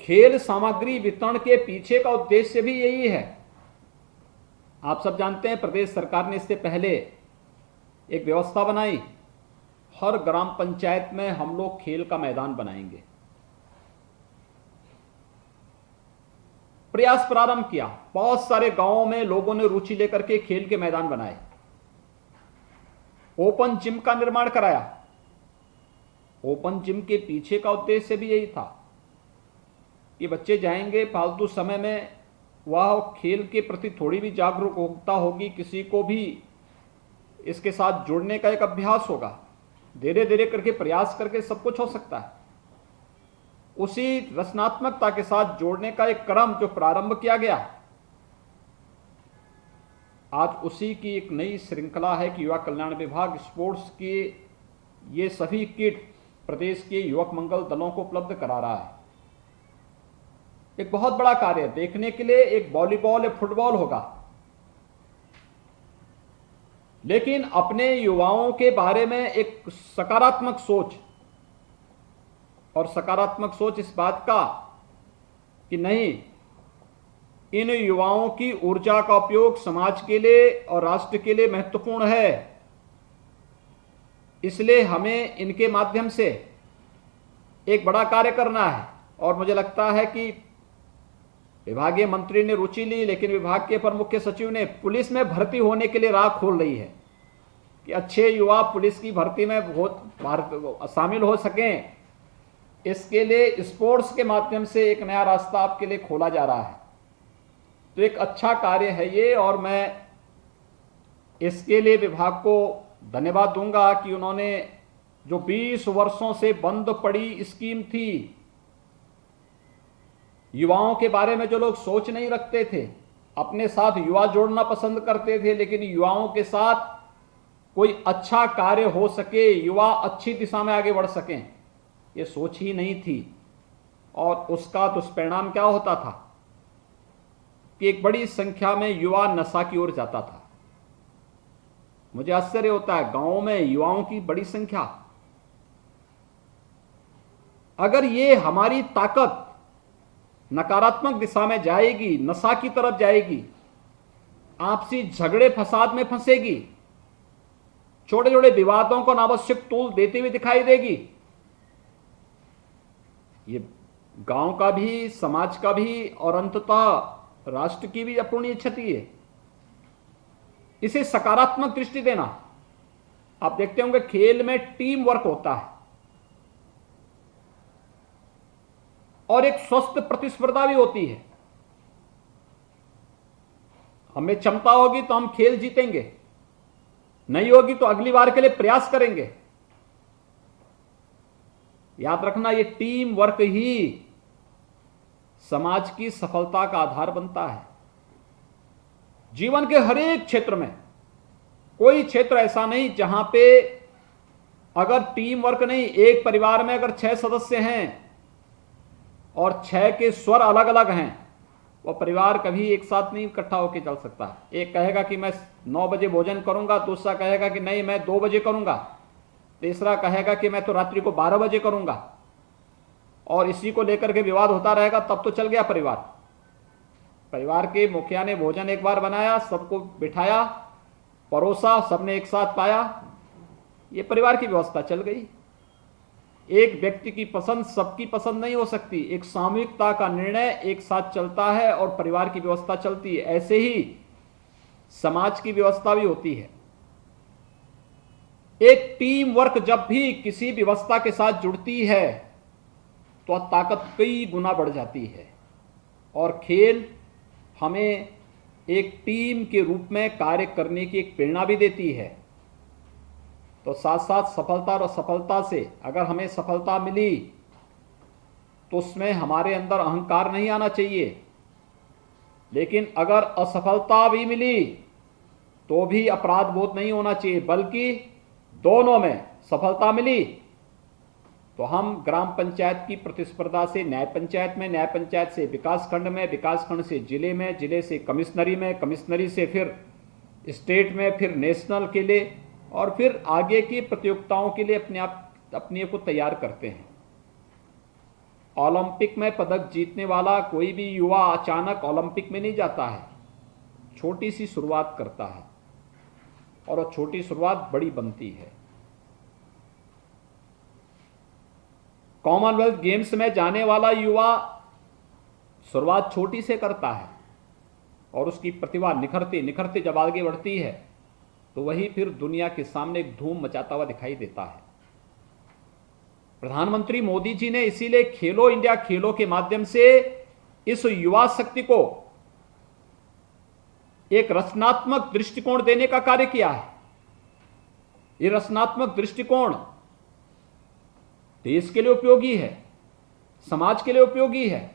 खेल सामग्री वितरण के पीछे का उद्देश्य भी यही है। आप सब जानते हैं, प्रदेश सरकार ने इससे पहले एक व्यवस्था बनाई, हर ग्राम पंचायत में हम लोग खेल का मैदान बनाएंगे। प्रयास प्रारंभ किया, बहुत सारे गांवों में लोगों ने रुचि लेकर के खेल के मैदान बनाए, ओपन जिम का निर्माण कराया। ओपन जिम के पीछे का उद्देश्य भी यही था कि बच्चे जाएंगे, फालतू समय में वह खेल के प्रति थोड़ी भी जागरूकता होगी, किसी को भी इसके साथ जुड़ने का एक अभ्यास होगा। धीरे धीरे करके प्रयास करके सब कुछ हो सकता है। उसी रचनात्मकता के साथ जोड़ने का एक क्रम जो प्रारंभ किया गया, आज उसी की एक नई श्रृंखला है कि युवा कल्याण विभाग स्पोर्ट्स के ये सभी किट प्रदेश के युवक मंगल दलों को उपलब्ध करा रहा है। एक बहुत बड़ा कार्य देखने के लिए एक वॉलीबॉल या फुटबॉल होगा, लेकिन अपने युवाओं के बारे में एक सकारात्मक सोच, और सकारात्मक सोच इस बात का कि नहीं, इन युवाओं की ऊर्जा का उपयोग समाज के लिए और राष्ट्र के लिए महत्वपूर्ण है, इसलिए हमें इनके माध्यम से एक बड़ा कार्य करना है। और मुझे लगता है कि विभागीय मंत्री ने रुचि ली, लेकिन विभाग के अपर मुख्य सचिव ने पुलिस में भर्ती होने के लिए राह खोल रही है कि अच्छे युवा पुलिस की भर्ती में शामिल हो सकें। इसके लिए स्पोर्ट्स के माध्यम से एक नया रास्ता आपके लिए खोला जा रहा है। तो एक अच्छा कार्य है ये, और मैं इसके लिए विभाग को धन्यवाद दूंगा कि उन्होंने जो 20 वर्षों से बंद पड़ी स्कीम थी, युवाओं के बारे में जो लोग सोच नहीं रखते थे, अपने साथ युवा जोड़ना पसंद करते थे, लेकिन युवाओं के साथ कोई अच्छा कार्य हो सके, युवा अच्छी दिशा में आगे बढ़ सकें, ये सोच ही नहीं थी। और उसका दुष्परिणाम क्या होता था कि एक बड़ी संख्या में युवा नशा की ओर जाता था। मुझे आश्चर्य होता है, गांवों में युवाओं की बड़ी संख्या। अगर ये हमारी ताकत नकारात्मक दिशा में जाएगी, नशा की तरफ जाएगी, आपसी झगड़े फसाद में फंसेगी, छोटे छोटे विवादों को अनावश्यक तूल देती हुई दिखाई देगी, ये गांव का भी, समाज का भी और अंततः राष्ट्र की भी अपूर्णीय क्षति है। इसे सकारात्मक दृष्टि देना। आप देखते होंगे खेल में टीम वर्क होता है और एक स्वस्थ प्रतिस्पर्धा भी होती है। हमें क्षमता होगी तो हम खेल जीतेंगे, नहीं होगी तो अगली बार के लिए प्रयास करेंगे। याद रखना, ये टीम वर्क ही समाज की सफलता का आधार बनता है। जीवन के हर एक क्षेत्र में कोई क्षेत्र ऐसा नहीं जहां पे अगर टीम वर्क नहीं, एक परिवार में अगर 6 सदस्य हैं और 6 के स्वर अलग अलग हैं, वो परिवार कभी एक साथ नहीं इकट्ठा होकर चल सकता। एक कहेगा कि मैं 9 बजे भोजन करूंगा, दूसरा कहेगा कि नहीं मैं 2 बजे करूंगा, तीसरा कहेगा कि मैं तो रात्रि को 12 बजे करूंगा, और इसी को लेकर के विवाद होता रहेगा, तब तो चल गया परिवार। परिवार के मुखिया ने भोजन एक बार बनाया, सबको बिठाया, परोसा, सबने एक साथ पाया, ये परिवार की व्यवस्था चल गई। एक व्यक्ति की पसंद सबकी पसंद नहीं हो सकती, एक सामूहिकता का निर्णय एक साथ चलता है और परिवार की व्यवस्था चलती है। ऐसे ही समाज की व्यवस्था भी होती है। एक टीम वर्क जब भी किसी व्यवस्था के साथ जुड़ती है तो ताकत कई गुना बढ़ जाती है, और खेल हमें एक टीम के रूप में कार्य करने की एक प्रेरणा भी देती है। तो साथ साथ सफलता और असफलता से, अगर हमें सफलता मिली तो उसमें हमारे अंदर अहंकार नहीं आना चाहिए, लेकिन अगर असफलता भी मिली तो भी अपराध बोध नहीं होना चाहिए, बल्कि दोनों में सफलता मिली तो हम ग्राम पंचायत की प्रतिस्पर्धा से न्याय पंचायत में, न्याय पंचायत से विकासखंड में, विकासखंड से जिले में, जिले से कमिश्नरी में, कमिश्नरी से फिर स्टेट में, फिर नेशनल के लिए, और फिर आगे की प्रतियोगिताओं के लिए अपने को तैयार करते हैं। ओलंपिक में पदक जीतने वाला कोई भी युवा अचानक ओलंपिक में नहीं जाता है, छोटी सी शुरुआत करता है, और वो छोटी शुरुआत बड़ी बनती है। कॉमनवेल्थ गेम्स में जाने वाला युवा शुरुआत छोटी से करता है, और उसकी प्रतिभा निखरते निखरते जब आगे बढ़ती है तो वही फिर दुनिया के सामने एक धूम मचाता हुआ दिखाई देता है। प्रधानमंत्री मोदी जी ने इसीलिए खेलो इंडिया खेलों के माध्यम से इस युवा शक्ति को एक रचनात्मक दृष्टिकोण देने का कार्य किया है। ये रचनात्मक दृष्टिकोण देश के लिए उपयोगी है, समाज के लिए उपयोगी है,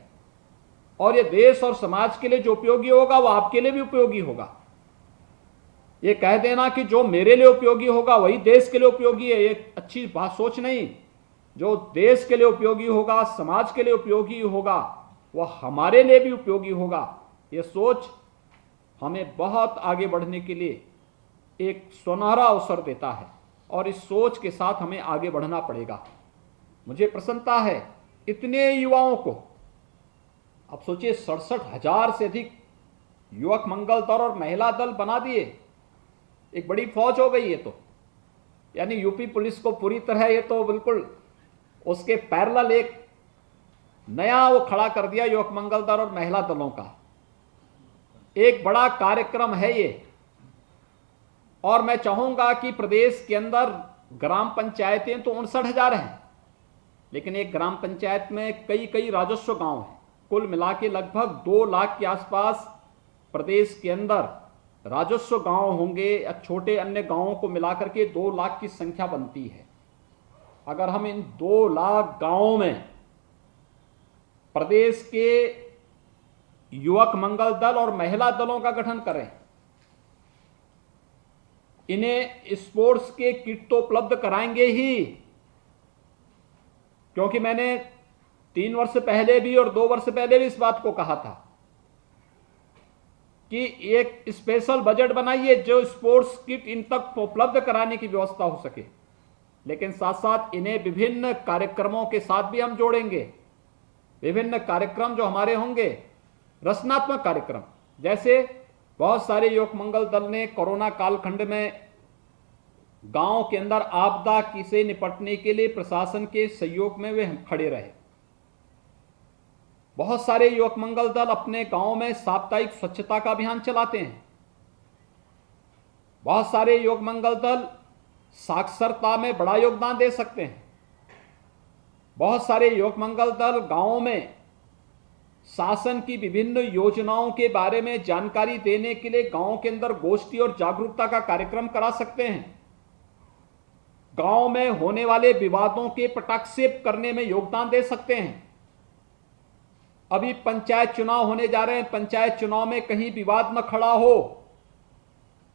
और ये देश और समाज के लिए जो उपयोगी होगा वो आपके लिए भी उपयोगी होगा। ये कह देना कि जो मेरे लिए उपयोगी होगा वही देश के लिए उपयोगी है, ये अच्छी बात सोच नहीं। जो देश के लिए उपयोगी होगा, समाज के लिए उपयोगी होगा, वह हमारे लिए भी उपयोगी होगा। ये सोच हमें बहुत आगे बढ़ने के लिए एक सुनहरा अवसर देता है, और इस सोच के साथ हमें आगे बढ़ना पड़ेगा। मुझे प्रसन्नता है इतने युवाओं को, अब सोचिए 67,000 से अधिक युवक मंगल दल और महिला दल बना दिए, एक बड़ी फौज हो गई है। तो यानी यूपी पुलिस को पूरी तरह ये तो बिल्कुल उसके पैरेलल एक नया वो खड़ा कर दिया युवक मंगल दल और महिला दलों का। एक बड़ा कार्यक्रम है ये, और मैं चाहूंगा कि प्रदेश के अंदर ग्राम पंचायतें तो 59,000 हैं, लेकिन एक ग्राम पंचायत में कई कई राजस्व गांव हैं। कुल मिला के लगभग 2 लाख के आसपास प्रदेश के अंदर राजस्व गांव होंगे, या छोटे अन्य गांवों को मिलाकर के 2 लाख की संख्या बनती है। अगर हम इन 2 लाख गांवों में प्रदेश के युवक मंगल दल और महिला दलों का गठन करें, इन्हें स्पोर्ट्स के किट तो उपलब्ध कराएंगे ही, क्योंकि मैंने 3 वर्ष पहले भी और 2 वर्ष पहले भी इस बात को कहा था कि एक स्पेशल बजट बनाइए जो स्पोर्ट्स किट इन तक उपलब्ध कराने की व्यवस्था हो सके। लेकिन साथ साथ इन्हें विभिन्न कार्यक्रमों के साथ भी हम जोड़ेंगे। विभिन्न कार्यक्रम जो हमारे होंगे, रचनात्मक कार्यक्रम, जैसे बहुत सारे युवक मंगल दल ने कोरोना कालखंड में गांव के अंदर आपदा से निपटने के लिए प्रशासन के सहयोग में वे खड़े रहे। बहुत सारे युवक मंगल दल अपने गांव में साप्ताहिक स्वच्छता का अभियान चलाते हैं। बहुत सारे युवक मंगल दल साक्षरता में बड़ा योगदान दे सकते हैं। बहुत सारे युवक मंगल दल गांवों में शासन की विभिन्न योजनाओं के बारे में जानकारी देने के लिए गांव के अंदर गोष्ठी और जागरूकता का कार्यक्रम करा सकते हैं। गांव में होने वाले विवादों के पटाक्षेप करने में योगदान दे सकते हैं। अभी पंचायत चुनाव होने जा रहे हैं, पंचायत चुनाव में कहीं विवाद न खड़ा हो,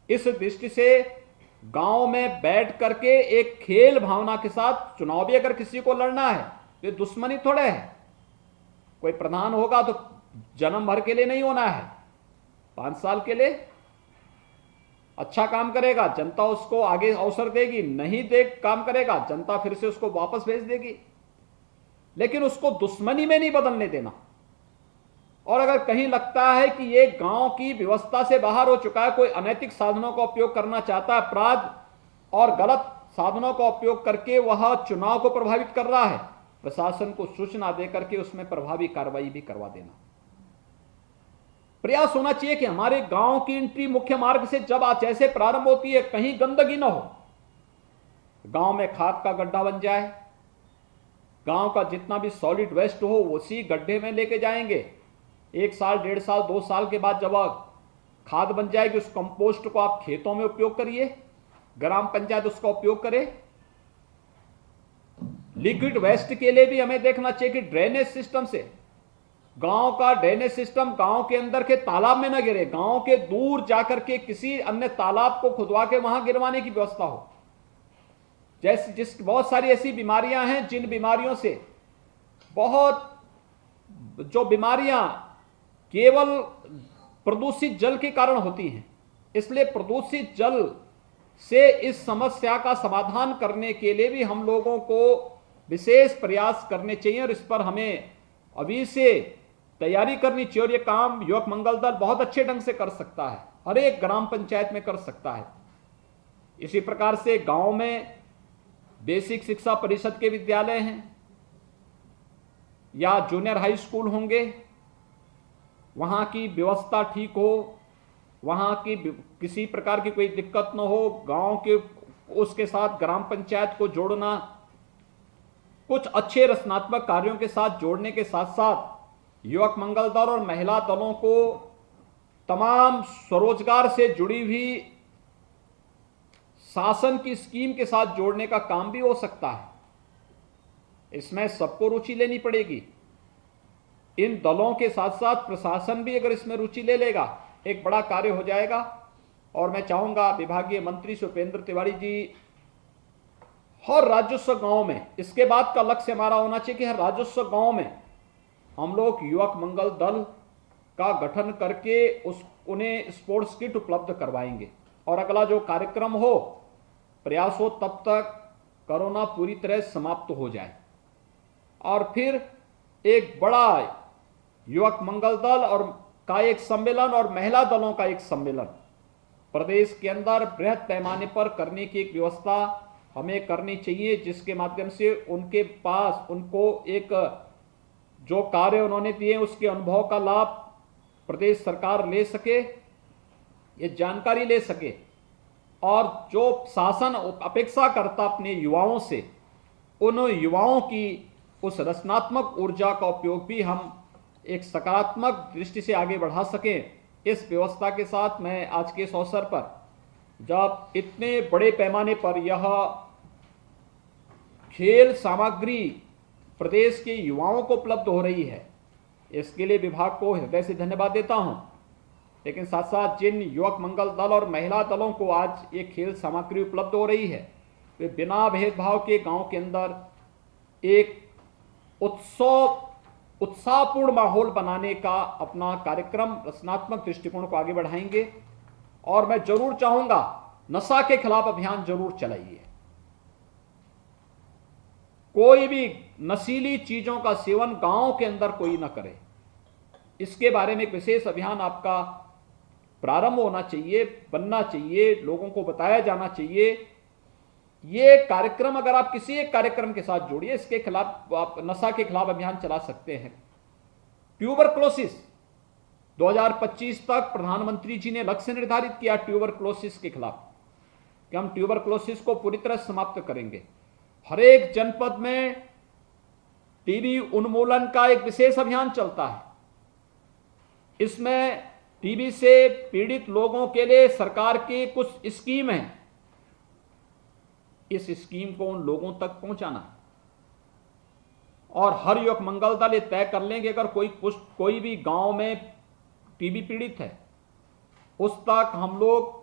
इस दृष्टि से गांव में बैठ करके एक खेल भावना के साथ चुनाव भी अगर किसी को लड़ना है तो दुश्मनी थोड़े है। कोई प्रधान होगा तो जन्म भर के लिए नहीं होना है, 5 साल के लिए अच्छा काम करेगा, जनता उसको आगे अवसर देगी, नहीं दे काम करेगा जनता फिर से उसको वापस भेज देगी, लेकिन उसको दुश्मनी में नहीं बदलने देना। और अगर कहीं लगता है कि ये गांव की व्यवस्था से बाहर हो चुका है, कोई अनैतिक साधनों का उपयोग करना चाहता है, अपराध और गलत साधनों का उपयोग करके वह चुनाव को प्रभावित कर रहा है, प्रशासन को सूचना देकर के उसमें प्रभावी कार्रवाई भी करवा देना। प्रयास होना चाहिए कि हमारे गांव की एंट्री मुख्य मार्ग से जब आज जैसे प्रारंभ होती है कहीं गंदगी ना हो, गांव में खाद का गड्ढा बन जाए, गांव का जितना भी सॉलिड वेस्ट हो उसी गड्ढे में लेके जाएंगे। 1 साल 1.5 साल 2 साल के बाद जब खाद बन जाएगी उस कंपोस्ट को आप खेतों में उपयोग करिए, ग्राम पंचायत उसका उपयोग करे। लिक्विड वेस्ट के लिए भी हमें देखना चाहिए कि ड्रेनेज सिस्टम से, गांव का ड्रेनेज सिस्टम गांव के अंदर के तालाब में न गिरे, गांव के दूर जाकर के किसी अन्य तालाब को खुदवा के वहां गिरवाने की व्यवस्था हो। जैसे बहुत सारी ऐसी बीमारियां हैं जिन बीमारियों से जो बीमारियां केवल प्रदूषित जल के कारण होती हैं, इसलिए प्रदूषित जल से इस समस्या का समाधान करने के लिए भी हम लोगों को विशेष प्रयास करने चाहिए और इस पर हमें अभी से तैयारी करनी चाहिए। और ये काम युवक मंगल दल बहुत अच्छे ढंग से कर सकता है, हर एक ग्राम पंचायत में कर सकता है। इसी प्रकार से गांव में बेसिक शिक्षा परिषद के विद्यालय हैं या जूनियर हाई स्कूल होंगे, वहां की व्यवस्था ठीक हो, वहां की किसी प्रकार की कोई दिक्कत न हो, गांव के उसके साथ ग्राम पंचायत को जोड़ना, कुछ अच्छे रचनात्मक कार्यों के साथ जोड़ने के साथ साथ युवक मंगल दल और महिला दलों को तमाम स्वरोजगार से जुड़ी हुई शासन की स्कीम के साथ जोड़ने का काम भी हो सकता है। इसमें सबको रुचि लेनी पड़ेगी। इन दलों के साथ साथ प्रशासन भी अगर इसमें रुचि ले लेगा एक बड़ा कार्य हो जाएगा। और मैं चाहूंगा विभागीय मंत्री सुपेंद्र तिवारी जी हर राजस्व गांव में, इसके बाद का लक्ष्य हमारा होना चाहिए कि हर राजस्व गांव में हम लोग युवक मंगल दल का गठन करके उन्हें स्पोर्ट्स किट उपलब्ध करवाएंगे। और अगला जो कार्यक्रम हो, प्रयास हो तब तक कोरोना पूरी तरह समाप्त हो जाए और फिर एक बड़ा युवक मंगल दल और का एक सम्मेलन और महिला दलों का एक सम्मेलन प्रदेश के अंदर बृहद पैमाने पर करने की एक व्यवस्था हमें करनी चाहिए, जिसके माध्यम से उनके पास उनको एक जो कार्य उन्होंने दिए उसके अनुभव का लाभ प्रदेश सरकार ले सके, ये जानकारी ले सके और जो शासन अपेक्षा करता अपने युवाओं से, उन युवाओं की उस रचनात्मक ऊर्जा का उपयोग भी हम एक सकारात्मक दृष्टि से आगे बढ़ा सकें। इस व्यवस्था के साथ मैं आज के इस अवसर पर जब इतने बड़े पैमाने पर यह खेल सामग्री प्रदेश के युवाओं को उपलब्ध हो रही है, इसके लिए विभाग को हृदय से धन्यवाद देता हूं। लेकिन साथ साथ जिन युवक मंगल दल और महिला दलों को आज ये खेल सामग्री उपलब्ध हो रही है, वे बिना भेदभाव के गांव के अंदर एक उत्साहपूर्ण माहौल बनाने का अपना कार्यक्रम रचनात्मक दृष्टिकोण को आगे बढ़ाएंगे। और मैं जरूर चाहूंगा नशा के खिलाफ अभियान जरूर चलाइए। कोई भी नशीली चीजों का सेवन गांव के अंदर कोई ना करे, इसके बारे में एक विशेष अभियान आपका प्रारंभ होना चाहिए, बनना चाहिए, लोगों को बताया जाना चाहिए। ये कार्यक्रम अगर आप किसी एक कार्यक्रम के साथ जोड़िए, इसके खिलाफ आप नशा के खिलाफ अभियान चला सकते हैं। ट्यूबरक्लोसिस 2025 तक प्रधानमंत्री जी ने लक्ष्य निर्धारित किया ट्यूबरक्लोसिस के खिलाफ कि हम ट्यूबरक्लोसिस को पूरी तरह समाप्त करेंगे। हर एक जनपद में टीबी उन्मूलन का एक विशेष अभियान चलता है। इसमें टीबी से पीड़ित लोगों के लिए सरकार की कुछ स्कीम है, इस स्कीम को उन लोगों तक पहुंचाना। और हर युवक मंगल दल ये तय कर लेंगे अगर कोई भी गांव में टीबी पीड़ित है, उस तक हम लोग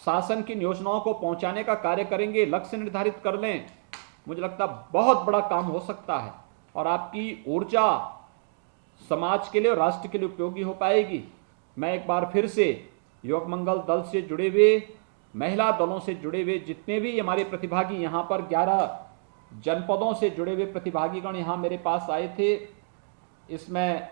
शासन की योजनाओं को पहुंचाने का कार्य करेंगे, लक्ष्य निर्धारित कर लें। मुझे लगता है बहुत बड़ा काम हो सकता है और आपकी ऊर्जा समाज के लिए और राष्ट्र के लिए उपयोगी हो पाएगी। मैं एक बार फिर से युवक मंगल दल से जुड़े हुए, महिला दलों से जुड़े हुए जितने भी हमारे प्रतिभागी, यहाँ पर 11 जनपदों से जुड़े हुए प्रतिभागीगण यहाँ मेरे पास आए थे। इसमें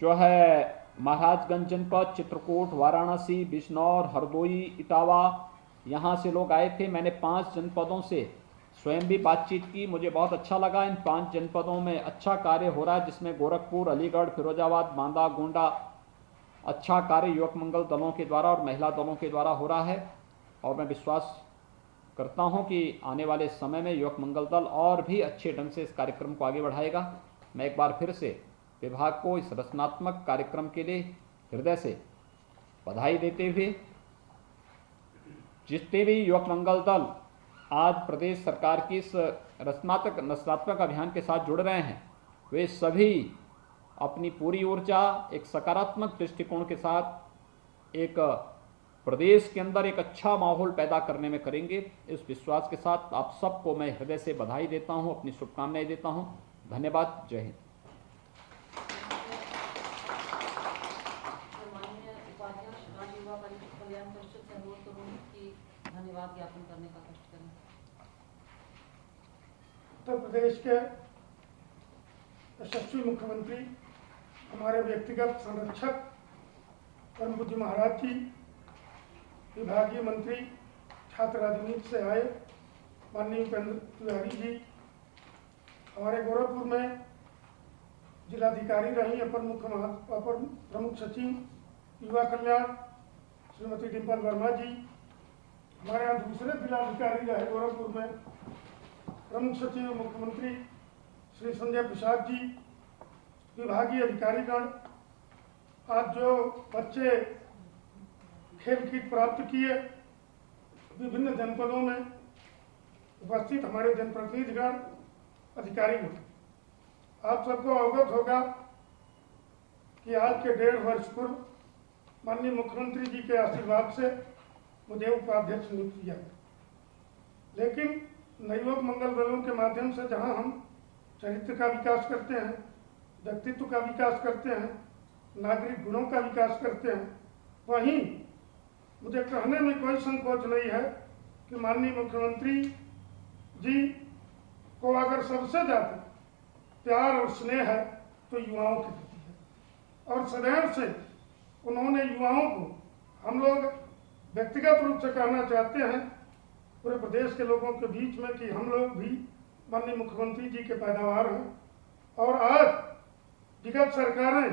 जो है महाराजगंज जनपद, चित्रकूट, वाराणसी, बिजनौर, हरदोई, इटावा, यहाँ से लोग आए थे। मैंने 5 जनपदों से स्वयं भी बातचीत की, मुझे बहुत अच्छा लगा। इन 5 जनपदों में अच्छा कार्य हो रहा है, जिसमें गोरखपुर, अलीगढ़, फिरोजाबाद, बांदा, गोंडा अच्छा कार्य युवक मंगल दलों के द्वारा और महिला दलों के द्वारा हो रहा है। और मैं विश्वास करता हूं कि आने वाले समय में युवक मंगल दल और भी अच्छे ढंग से इस कार्यक्रम को आगे बढ़ाएगा। मैं एक बार फिर से विभाग को इस रचनात्मक कार्यक्रम के लिए हृदय से बधाई देते हुए, जितने भी युवक मंगल दल आज प्रदेश सरकार की इस रचनात्मक अभियान के साथ जुड़ रहे हैं, वे सभी अपनी पूरी ऊर्जा एक सकारात्मक दृष्टिकोण के साथ एक प्रदेश के अंदर एक अच्छा माहौल पैदा करने में करेंगे। इस विश्वास के साथ आप सबको मैं हृदय से बधाई देता हूं, अपनी शुभकामनाएं देता हूं। धन्यवाद। जय हिंद। माननीय उपाध्यक्ष राज्य युवा कल्याण परिषद से अनुरोध करूंगी कि धन्यवाद ज्ञापन करने का कष्ट करें। उत्तर प्रदेश के यशस्वी मुख्यमंत्री, हमारे व्यक्तिगत संरक्षक परम पूज्य महाराज जी, विभागीय मंत्री, छात्र राजनीति से आए माननीय उपेंद्र तिवारी जी, हमारे गोरखपुर में जिलाधिकारी रही अपर प्रमुख सचिव युवा कल्याण श्रीमती डिम्पल वर्मा जी, हमारे यहाँ दूसरे जिलाधिकारी रहे गोरखपुर में प्रमुख सचिव मुख्यमंत्री श्री संजय प्रसाद जी, विभागीय अधिकारीगण, आज जो बच्चे खेल किट प्राप्त किए विभिन्न जनपदों में उपस्थित हमारे जनप्रतिनिधिगण, अधिकारीगण, आप सबको अवगत होगा कि आज के 1.5 वर्ष पूर्व माननीय मुख्यमंत्री जी के आशीर्वाद से मुझे उपाध्यक्ष नियुक्त किया। लेकिन युवक मंगल दलों के माध्यम से जहां हम चरित्र का विकास करते हैं, व्यक्तित्व का विकास करते हैं, नागरिक गुणों का विकास करते हैं, वहीं मुझे कहने में कोई संकोच नहीं है कि माननीय मुख्यमंत्री जी को अगर सबसे ज़्यादा प्यार और स्नेह है तो युवाओं के प्रति है। और सदैव से उन्होंने युवाओं को, हम लोग व्यक्तिगत रूप से कहना चाहते हैं पूरे प्रदेश के लोगों के बीच में कि हम लोग भी माननीय मुख्यमंत्री जी के पैदावार हैं। और आज विगत सरकारें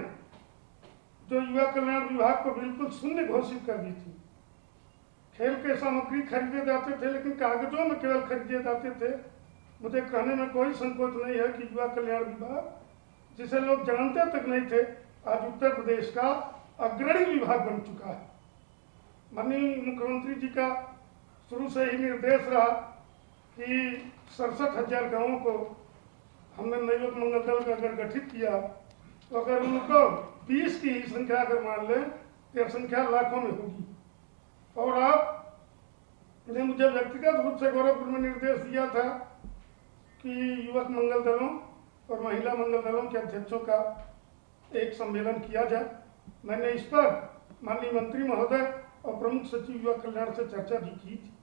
जो युवा कल्याण विभाग को बिल्कुल शून्य घोषित कर दी थी, खेल के सामग्री खरीदे जाते थे लेकिन कागजों में केवल खरीदे जाते थे। मुझे कहने में कोई संकोच नहीं है कि युवा कल्याण विभाग, जिसे लोग जानते तक नहीं थे, आज उत्तर प्रदेश का अग्रणी विभाग बन चुका है। माननीय मुख्यमंत्री जी का शुरू से ही निर्देश रहा कि 67,000 गाँवों को हमने युवक मंगल दल का अगर गठित किया तो अगर उनको 20 की ही संख्या अगर मान लें तो संख्या लाखों में होगी। और आपने मुझे व्यक्तिगत रूप से गोरखपुर में निर्देश दिया था कि युवक मंगल दलों और महिला मंगल दलों के अध्यक्षों का एक सम्मेलन किया जाए। मैंने इस पर माननीय मंत्री महोदय और प्रमुख सचिव युवा कल्याण से चर्चा भी की थी।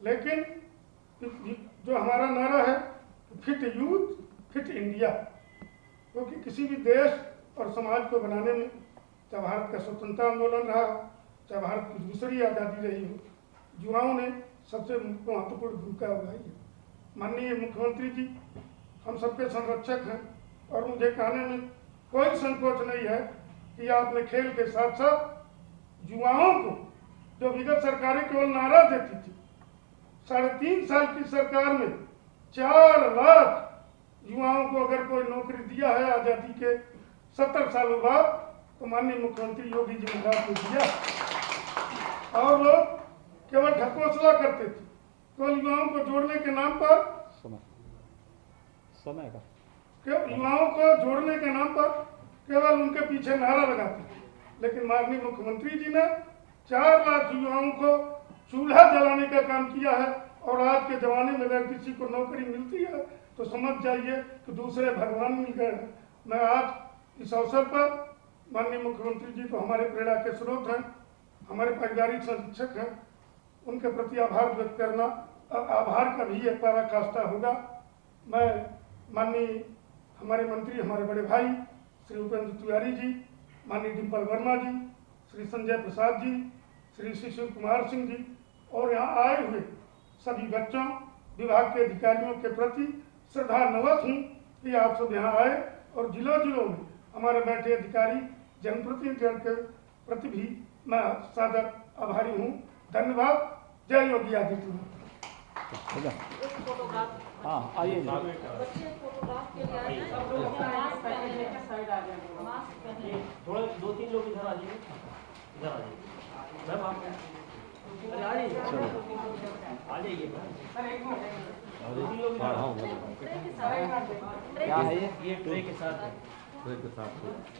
लेकिन जो हमारा नारा है फिट यूथ फिट इंडिया, क्योंकि किसी भी देश और समाज को बनाने में, चाहे भारत का स्वतंत्रता आंदोलन रहा, चाहे भारत की दूसरी आज़ादी रही हो, युवाओं ने सबसे महत्वपूर्ण भूमिका उठाई है। माननीय मुख्यमंत्री जी हम सबके संरक्षक हैं और मुझे कहने में कोई संकोच नहीं है कि आपने खेल के साथ साथ युवाओं को, जो विगत सरकारें केवल नारा देती थी, 3.5 साल की सरकार में 4 लाख युवाओं को अगर कोई नौकरी दिया है आज़ादी के 70 सालों बाद तो माननीय मुख्यमंत्री योगी जी महाराज ने दिया। और लोग केवल ढकोसला करते थे, केवल युवाओं को जोड़ने के नाम पर, समय का युवाओं को जोड़ने के नाम पर केवल उनके पीछे नारा लगाते थे। लेकिन माननीय मुख्यमंत्री जी ने 4 लाख युवाओं को चूल्हा जलाने का काम किया है। और आज के जमाने में अगर किसी को नौकरी मिलती है तो समझ जाइए कि दूसरे भगवान मिल गए हैं। मैं आज इस अवसर पर माननीय मुख्यमंत्री जी को हमारे प्रेरणा के स्रोत हैं, हमारे पारिवारिक संरक्षक हैं, उनके प्रति आभार व्यक्त करना, आभार का भी एक पराकाष्ठा होगा। मैं माननीय हमारे मंत्री, हमारे बड़े भाई श्री उपेंद्र तिवारी जी, माननीय डिम्पल वर्मा जी, श्री संजय प्रसाद जी, श्री शिशिर कुमार सिंह जी और यहाँ आए हुए सभी बच्चों, विभाग के अधिकारियों के प्रति श्रद्धानवश हूँ कि आप सब यहाँ आए। और जिलों में हमारे बैठे अधिकारी जनप्रतिनिधियों के प्रति भी मैं सादर आभारी हूँ। धन्यवाद। जय योगी आदित्यनाथ। एक फोटोग्राफ, हाँ आइए। बच्चे फोटोग्राफ के लिए आए हैं। सब लोग मास्क पहने हैं, साइड आ जाए, मास्क पहने हैं। थोड़ा 2-3 लोग इधर आ जाइए, इधर आ जाइए मैम, आप अरे आ जाइए, आ जाइए क्या है ये ट्रे के साथ है। ट्रे के साथ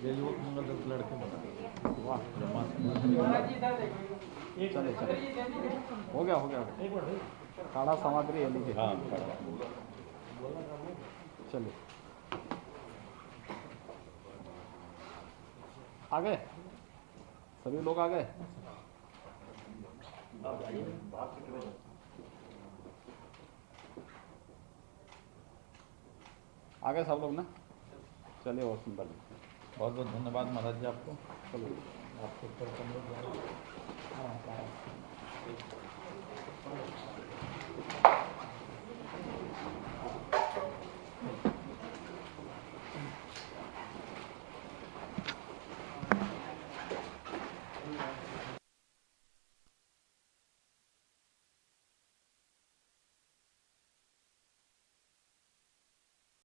ये युवक मंगल दल के लड़के बना। वाह, चले चले, हो गया एक मिनट, काढ़ा सामग्री है लीजिए। हाँ चलिए आ गए, सभी लोग आ गए। आ गए सब लोग ना। चलिए, बहुत सुंदर। बहुत बहुत धन्यवाद महाराज जी आपको। चलिए आपके ऊपर